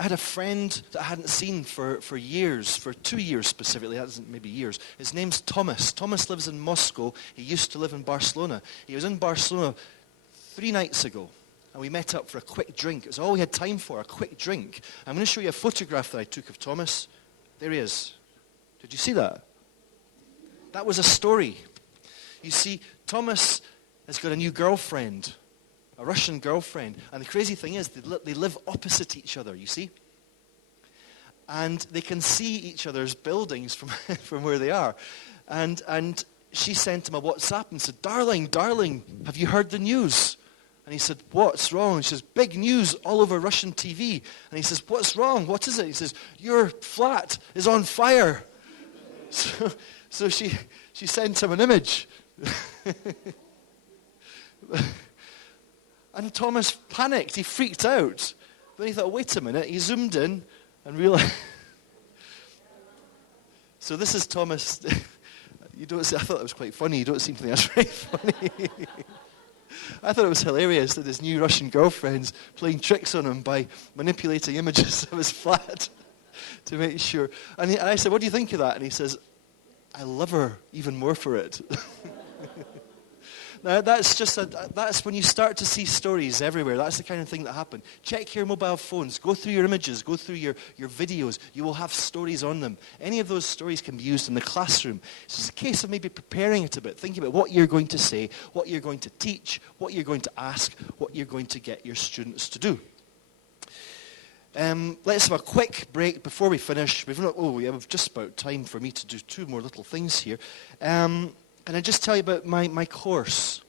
had a friend that I hadn't seen for years, for 2 years specifically, that isn't maybe years. His name's Thomas. Thomas lives in Moscow. He used to live in Barcelona. He was in Barcelona 3 nights ago. And we met up for a quick drink. It was all we had time for, a quick drink. I'm going to show you a photograph that I took of Thomas. There he is. Did you see that? That was a story. You see, Thomas has got a new girlfriend, a Russian girlfriend. And the crazy thing is, they live opposite each other, you see. And they can see each other's buildings from where they are. And she sent him a WhatsApp and said, darling, have you heard the news? And he said, what's wrong? And she says, big news all over Russian TV. And he says, what's wrong? What is it? He says, your flat is on fire. So she sent him an image. And Thomas panicked. He freaked out. Then he thought, wait a minute. He zoomed in and realized. So this is Thomas. I thought that was quite funny. You don't seem to think that's very funny. I thought it was hilarious that his new Russian girlfriend's playing tricks on him by manipulating images of his flat to make sure. And I said, what do you think of that? And he says, I love her even more for it. Now, that's when you start to see stories everywhere. That's the kind of thing that happens. Check your mobile phones. Go through your images. Go through your videos. You will have stories on them. Any of those stories can be used in the classroom. So it's a case of maybe preparing it a bit, thinking about what you're going to say, what you're going to teach, what you're going to ask, what you're going to get your students to do. Let's have a quick break before we finish. We have just about time for me to do 2 more little things here. Can I just tell you about my course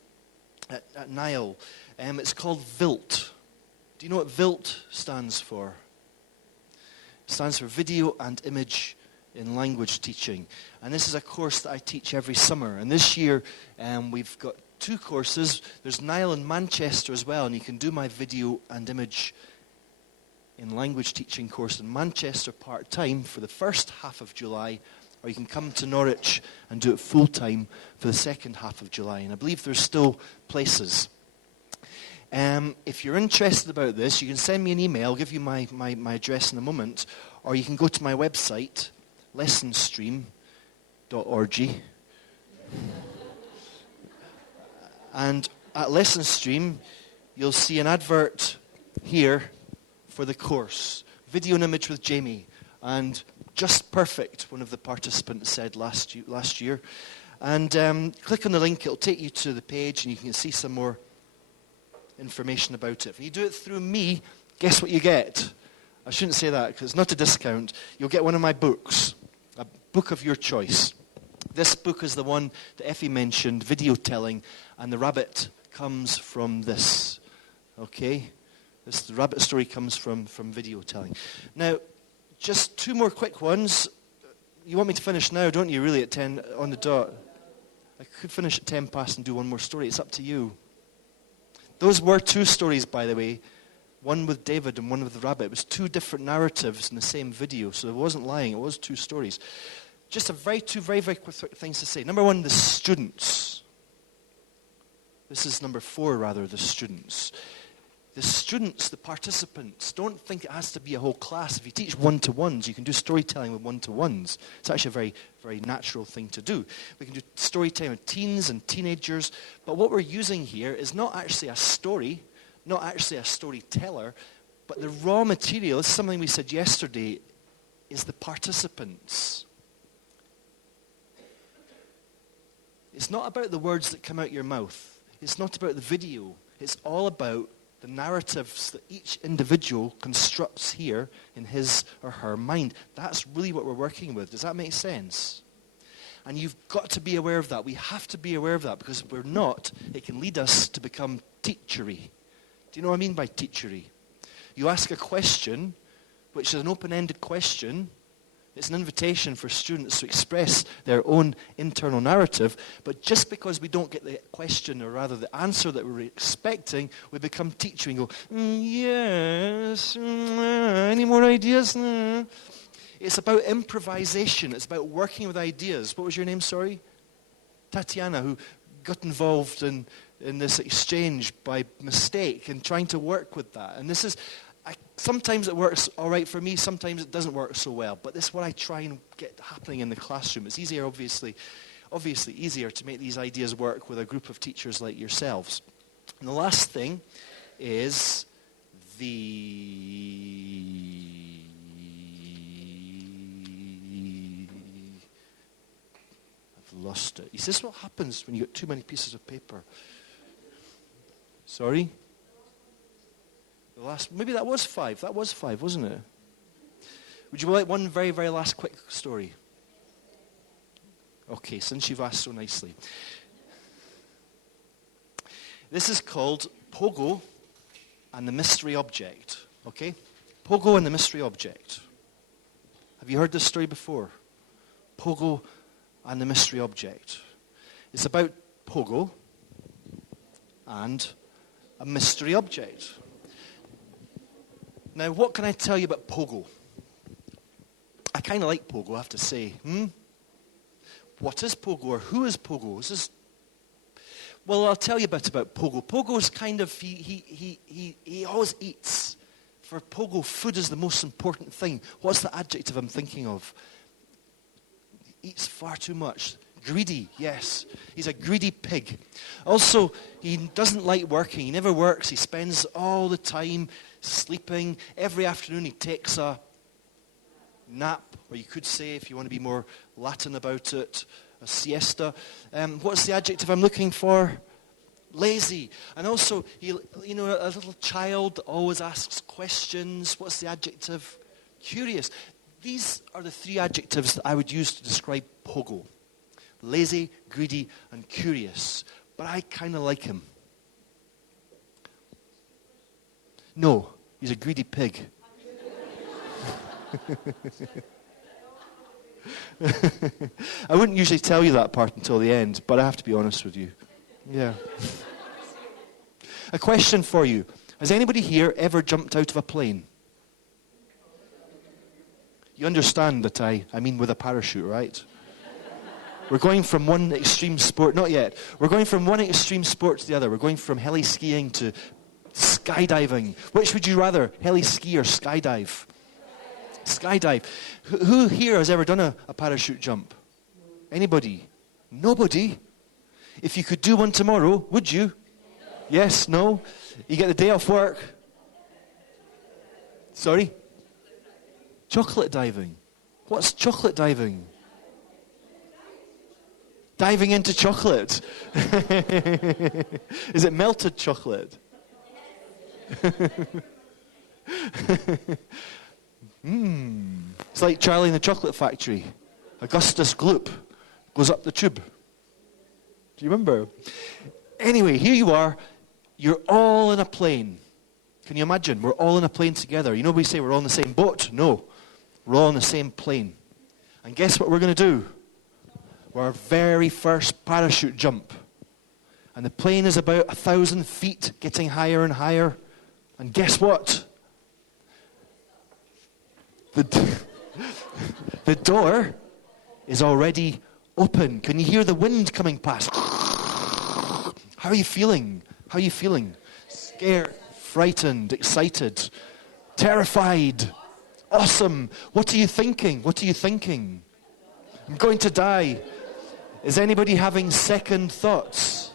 at Nile? It's called VILT. Do you know what VILT stands for? It stands for Video and Image in Language Teaching. And this is a course that I teach every summer. And this year we've got 2 courses. There's Nile in Manchester as well, and you can do my Video and Image in Language Teaching course in Manchester part-time for the first half of July, or you can come to Norwich and do it full-time for the second half of July. And I believe there's still places. If you're interested about this, you can send me an email. I'll give you my address in a moment. Or you can go to my website, lessonstream.org. And at LessonStream, you'll see an advert here for the course. Video and Image with Jamie. And just perfect, one of the participants said last year. And click on the link, it'll take you to the page and you can see some more information about it. If you do it through me, guess what you get? I shouldn't say that because it's not a discount. You'll get one of my books, a book of your choice. This book is the one that Effie mentioned, Video Telling, and the rabbit comes from this. Okay? The rabbit story comes from Video Telling. Now, just 2 more quick ones. You want me to finish now, don't you, really, at 10 on the dot? I could finish at 10 past and do 1 more story. It's up to you. Those were 2 stories, by the way. One with David and one with the rabbit. It was 2 different narratives in the same video, so I wasn't lying. It was 2 stories. Just 2 very, very quick things to say. Number 1, the students. This is number 4, rather, the students. The students, the participants, don't think it has to be a whole class. If you teach one-to-ones, you can do storytelling with one-to-ones. It's actually a very, very natural thing to do. We can do storytelling with teens and teenagers. But what we're using here is not actually a story, not actually a storyteller, but the raw material, this is something we said yesterday, is the participants. It's not about the words that come out your mouth. It's not about the video. It's all about the narratives that each individual constructs here in his or her mind. That's really what we're working with. Does that make sense? And you've got to be aware of that. We have to be aware of that, because if we're not, it can lead us to become teachery. Do you know what I mean by teachery? You ask a question, which is an open-ended question. It's an invitation for students to express their own internal narrative, but just because we don't get the question, or rather the answer that we're expecting, we become teachery and go, yes, any more ideas? It's about improvisation. It's about working with ideas. What was your name, sorry? Tatiana, who got involved in this exchange by mistake and trying to work with that. And this is, sometimes it works all right for me, sometimes it doesn't work so well. But this is what I try and get happening in the classroom. It's easier, obviously easier to make these ideas work with a group of teachers like yourselves. And the last thing is I've lost it. Is this what happens when you get too many pieces of paper? Sorry? Maybe that was 5. That was 5, wasn't it? Would you like one very, very last quick story? Okay, since you've asked so nicely. This is called Pogo and the Mystery Object. Okay? Pogo and the Mystery Object. Have you heard this story before? Pogo and the Mystery Object. It's about Pogo and a mystery object. Now, what can I tell you about Pogo? I kind of like Pogo, I have to say. What is Pogo, or who is Pogo? Well, I'll tell you a bit about Pogo. Pogo's kind of, he always eats. For Pogo, food is the most important thing. What's the adjective I'm thinking of? He eats far too much. Greedy, yes. He's a greedy pig. Also, he doesn't like working. He never works. He spends all the time sleeping. Every afternoon he takes a nap, or you could say, if you want to be more Latin about it, a siesta. What's the adjective I'm looking for? Lazy. And also, a little child always asks questions. What's the adjective? Curious. These are the 3 adjectives that I would use to describe Pogo. Lazy, greedy, and curious. But I kind of like him. No, he's a greedy pig. I wouldn't usually tell you that part until the end, but I have to be honest with you. Yeah. A question for you. Has anybody here ever jumped out of a plane? You understand that I mean with a parachute, right? We're going from one extreme sport, not yet. We're going from one extreme sport to the other. We're going from heli skiing to skydiving. Which would you rather, heli ski or skydive? Skydive. Who here has ever done a parachute jump? Anybody? Nobody? If you could do one tomorrow, would you? Yes? No? You get the day off work? Sorry? Chocolate diving. What's chocolate diving? Diving into chocolate. Is it melted chocolate? It's like Charlie in the Chocolate Factory. Augustus Gloop goes up the tube. Do you remember? Anyway, here you are. You're all in a plane. Can you imagine? We're all in a plane together. You know we say we're all in the same boat? No. We're all in the same plane. And guess what we're going to do? Our very first parachute jump. And the plane is about 1,000 feet, getting higher and higher. And guess what? The door is already open. Can you hear the wind coming past? How are you feeling? How are you feeling? Scared, frightened, excited, terrified, awesome. What are you thinking? What are you thinking? I'm going to die. Is anybody having second thoughts?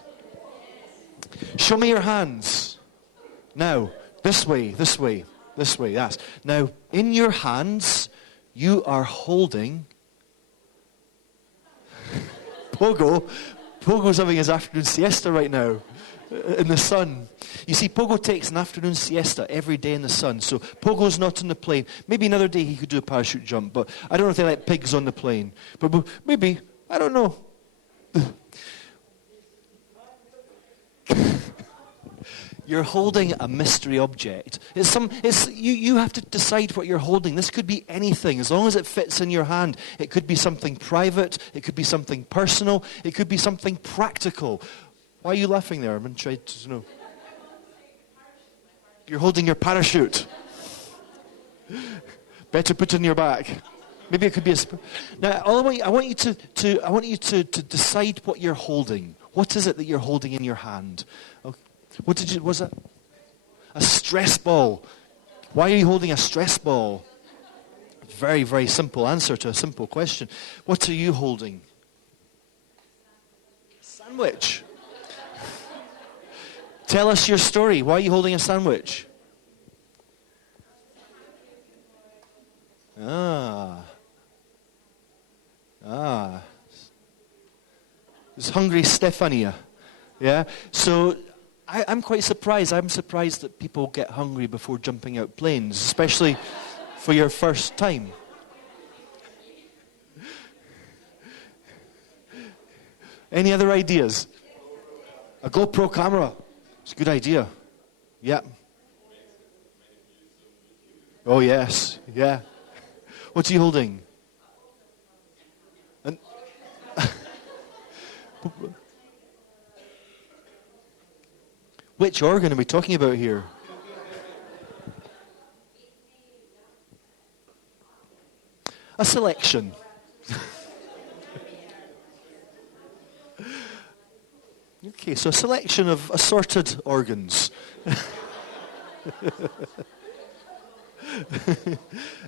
Show me your hands. Now, this way, this way, this way. Yes. Now, in your hands, you are holding Pogo. Pogo's having his afternoon siesta right now. in the sun. You see, Pogo takes an afternoon siesta every day in the sun, so Pogo's not on the plane. Maybe another day he could do a parachute jump, but I don't know if they let pigs on the plane. But maybe, I don't know. You're holding a mystery object. You have to decide what you're holding. This could be anything, as long as it fits in your hand. It could be something private. It could be something personal. It could be something practical. Why are you laughing there? I'm trying to know. You're holding your parachute. Better put it in your back. Maybe it could be a. Now, I want you to decide what you're holding. What is it that you're holding in your hand? Okay. Was it? A stress ball. Why are you holding a stress ball? Very, very simple answer to a simple question. What are you holding? Sandwich. Tell us your story. Why are you holding a sandwich? It's hungry Stefania. Yeah? So I'm quite surprised. I'm surprised that people get hungry before jumping out planes, especially for your first time. Any other ideas? A GoPro camera. It's a good idea. Yeah. Oh, yes. Yeah. What's he holding? Which organ are we talking about here? A selection. Okay, so a selection of assorted organs.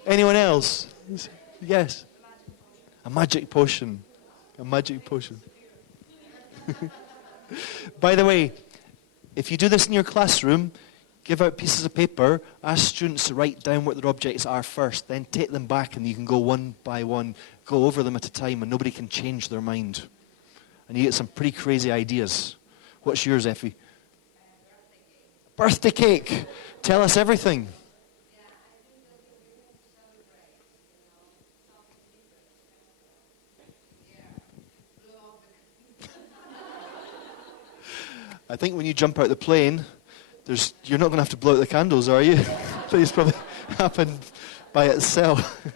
Anyone else? Yes. A magic potion. A magic potion. By the way, if you do this in your classroom, give out pieces of paper, ask students to write down what their objects are first, then take them back and you can go one by one, go over them at a time and nobody can change their mind. And you get some pretty crazy ideas. What's yours, Effie? Birthday cake. Tell us everything. I think when you jump out the plane, you're not going to have to blow out the candles, are you? Please probably happen by itself.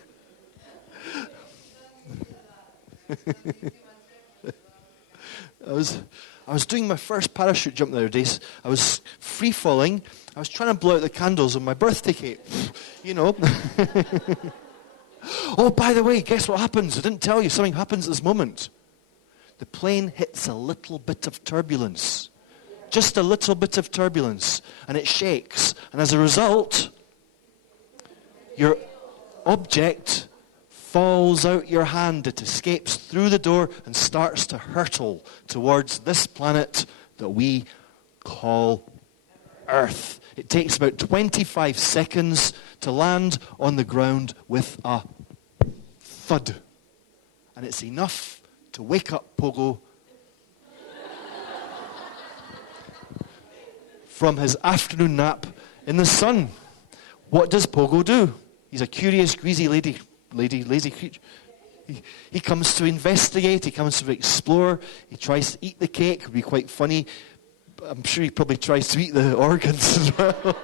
I was doing my first parachute jump the other day. I was free falling. I was trying to blow out the candles on my birthday cake. You know. Oh, by the way, guess what happens? I didn't tell you. Something happens at this moment. The plane hits a little bit of turbulence. Just a little bit of turbulence. And it shakes. And as a result, your object falls out your hand. It escapes through the door and starts to hurtle towards this planet that we call Earth. It takes about 25 seconds to land on the ground with a thud. And it's enough to wake up Pogo from his afternoon nap in the sun. What does Pogo do? He's a curious, greasy lazy creature. He comes to investigate, he comes to explore, he tries to eat the cake. It would be quite funny. I'm sure he probably tries to eat the organs as well.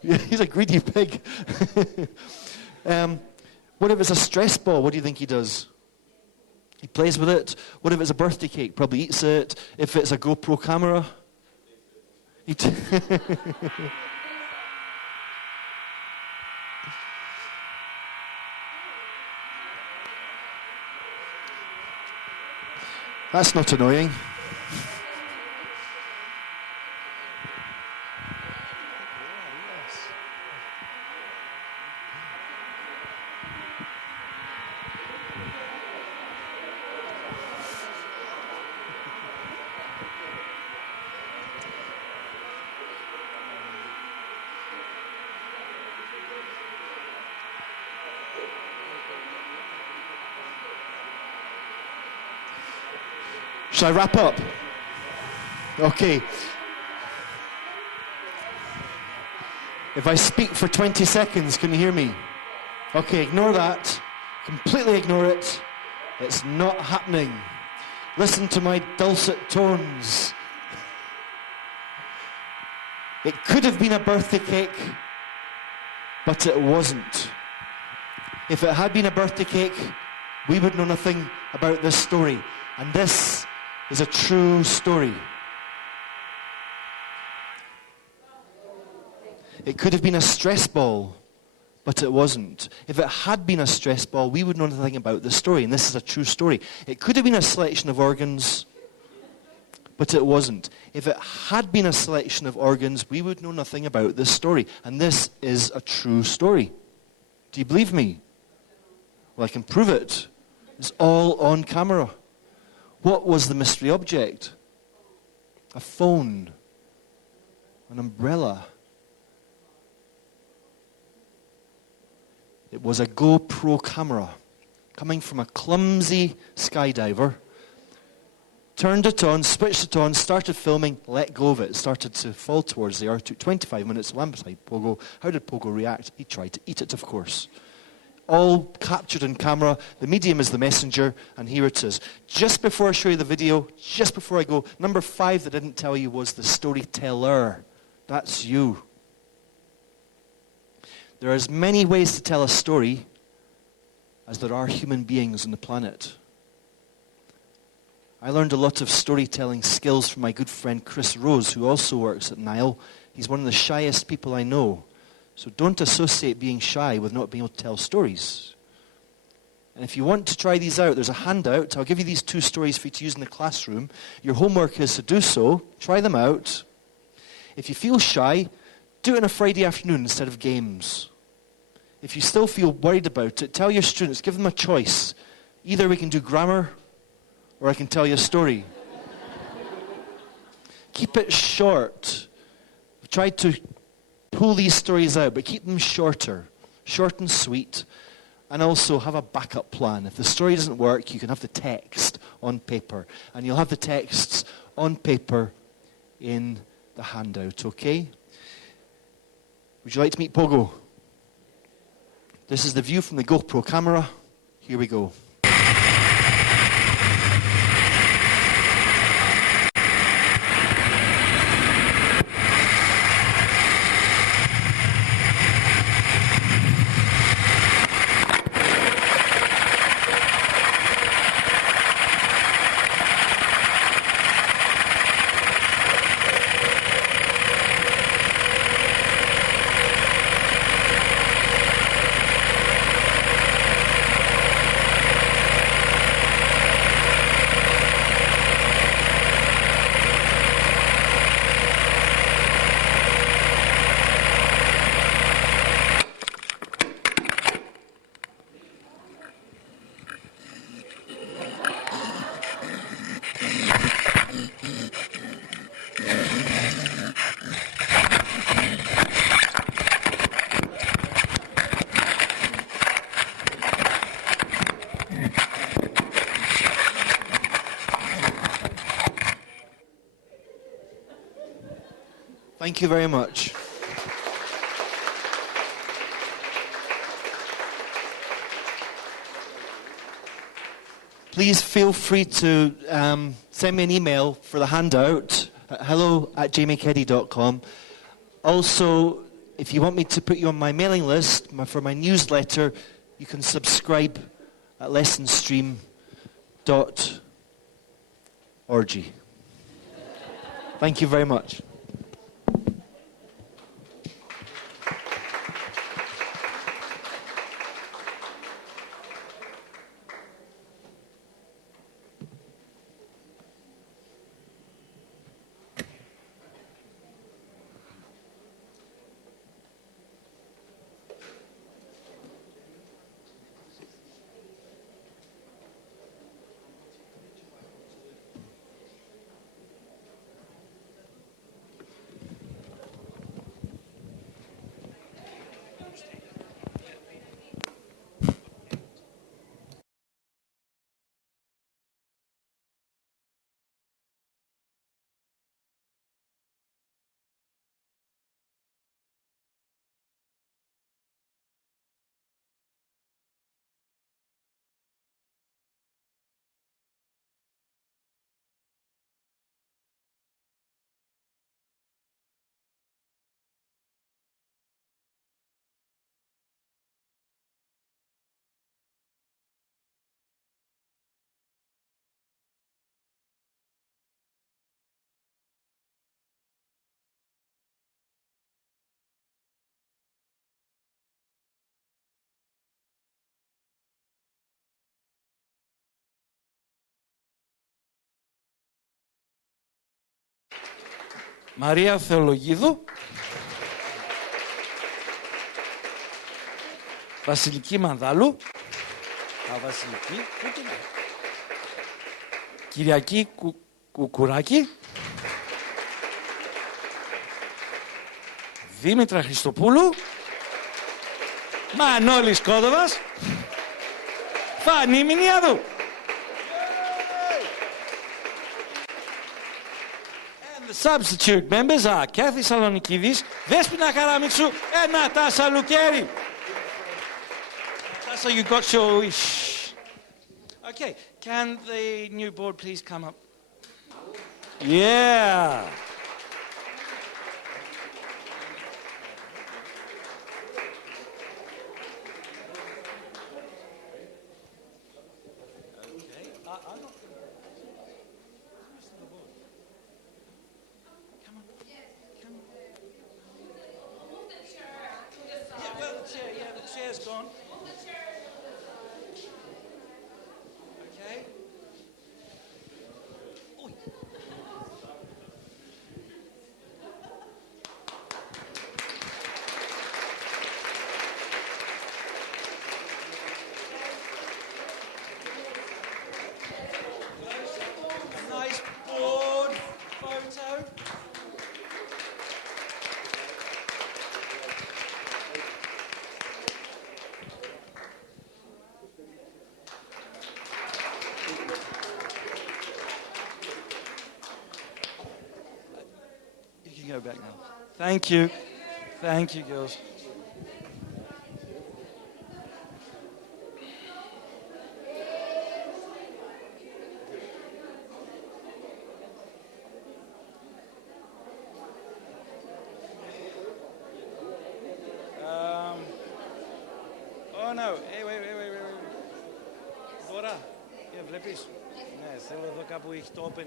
Yeah, he's a greedy pig. What if it's a stress ball? What do you think he does? He plays with it. What if it's a birthday cake? Probably eats it. If it's a GoPro camera, That's not annoying. Shall I wrap up? Okay. If I speak for 20 seconds, can you hear me? Okay, ignore that. Completely ignore it. It's not happening. Listen to my dulcet tones. It could have been a birthday cake, but it wasn't. If it had been a birthday cake, we would know nothing about this story. And this is a true story. It could have been a stress ball, but it wasn't. If it had been a stress ball, we would know nothing about this story. And this is a true story. It could have been a selection of organs, but it wasn't. If it had been a selection of organs, we would know nothing about this story. And this is a true story. Do you believe me? Well, I can prove it. It's all on camera. What was the mystery object? A phone. An umbrella. It was a GoPro camera coming from a clumsy skydiver. Turned it on, switched it on, started filming, let go of it. It started to fall towards the earth. Took 25 minutes, land beside Pogo. How did Pogo react? He tried to eat it, of course. All captured in camera. The medium is the messenger, and here it is. Just before I show you the video, just before I go, number 5 that I didn't tell you was the storyteller. That's you. There are as many ways to tell a story as there are human beings on the planet. I learned a lot of storytelling skills from my good friend Chris Rose, who also works at Nile. He's one of the shyest people I know. So don't associate being shy with not being able to tell stories. And if you want to try these out, there's a handout. I'll give you these 2 stories for you to use in the classroom. Your homework is to do so. Try them out. If you feel shy, do it on a Friday afternoon instead of games. If you still feel worried about it, tell your students, give them a choice. Either we can do grammar, or I can tell you a story. Keep it short. I've tried to pull these stories out, but keep them shorter. Short and sweet. And also have a backup plan. If the story doesn't work, you can have the text on paper. And you'll have the texts on paper in the handout, okay? Would you like to meet Pogo? This is the view from the GoPro camera. Here we go. Thank you very much. Please feel free to send me an email for the handout at hello@jamiekeddy.com. Also, if you want me to put you on my mailing list for my newsletter, you can subscribe at lessonstream.org. Thank you very much. Μαρία Θεολογίδου, Βασιλική Μανδάλου, Βασιλική, Κυριακή Κουκουράκη, Δήμητρα Χριστοπούλου, Μανώλης Κόδοβας, Φανή Μηνιάδου. And the substitute members are Kathy Salonikidis, Despina Karamitsou, and Natasha Lukeri. Natasha, you got your wish. Okay, can the new board please come up? Yeah. Gone. Okay. Oi. A nice board photo. Go back now. Thank you. Thank you, girls. Oh no. Hey, wait. Dora, βλέπεις. Ναι, θέλω εδώ κάπου έχει το open.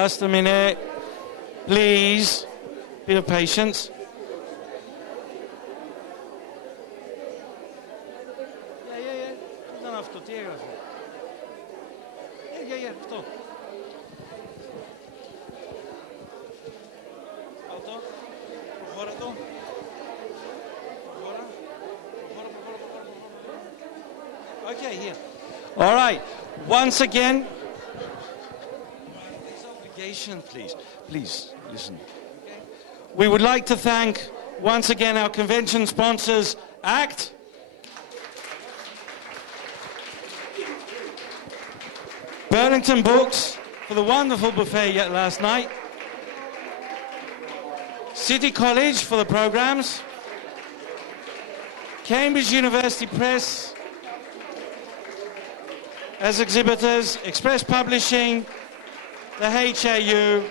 Just a minute, please. Bit of patience. Yeah. Δεν αυτό, τι έγραφε. Αυτό. Αυτό. Προχώρα το. Προχώρα. Okay, here. All right. Once again. Please listen. Okay. We would like to thank once again our convention sponsors, ACT, Burlington Books for the wonderful buffet last night, City College for the programs, Cambridge University Press as exhibitors, Express Publishing, the HAU,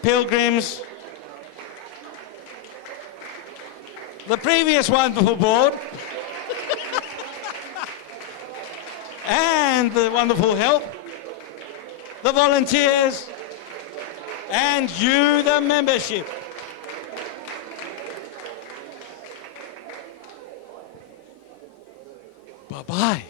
Pilgrims, the previous wonderful board, and the wonderful help, the volunteers, and you, the membership. Bye-bye.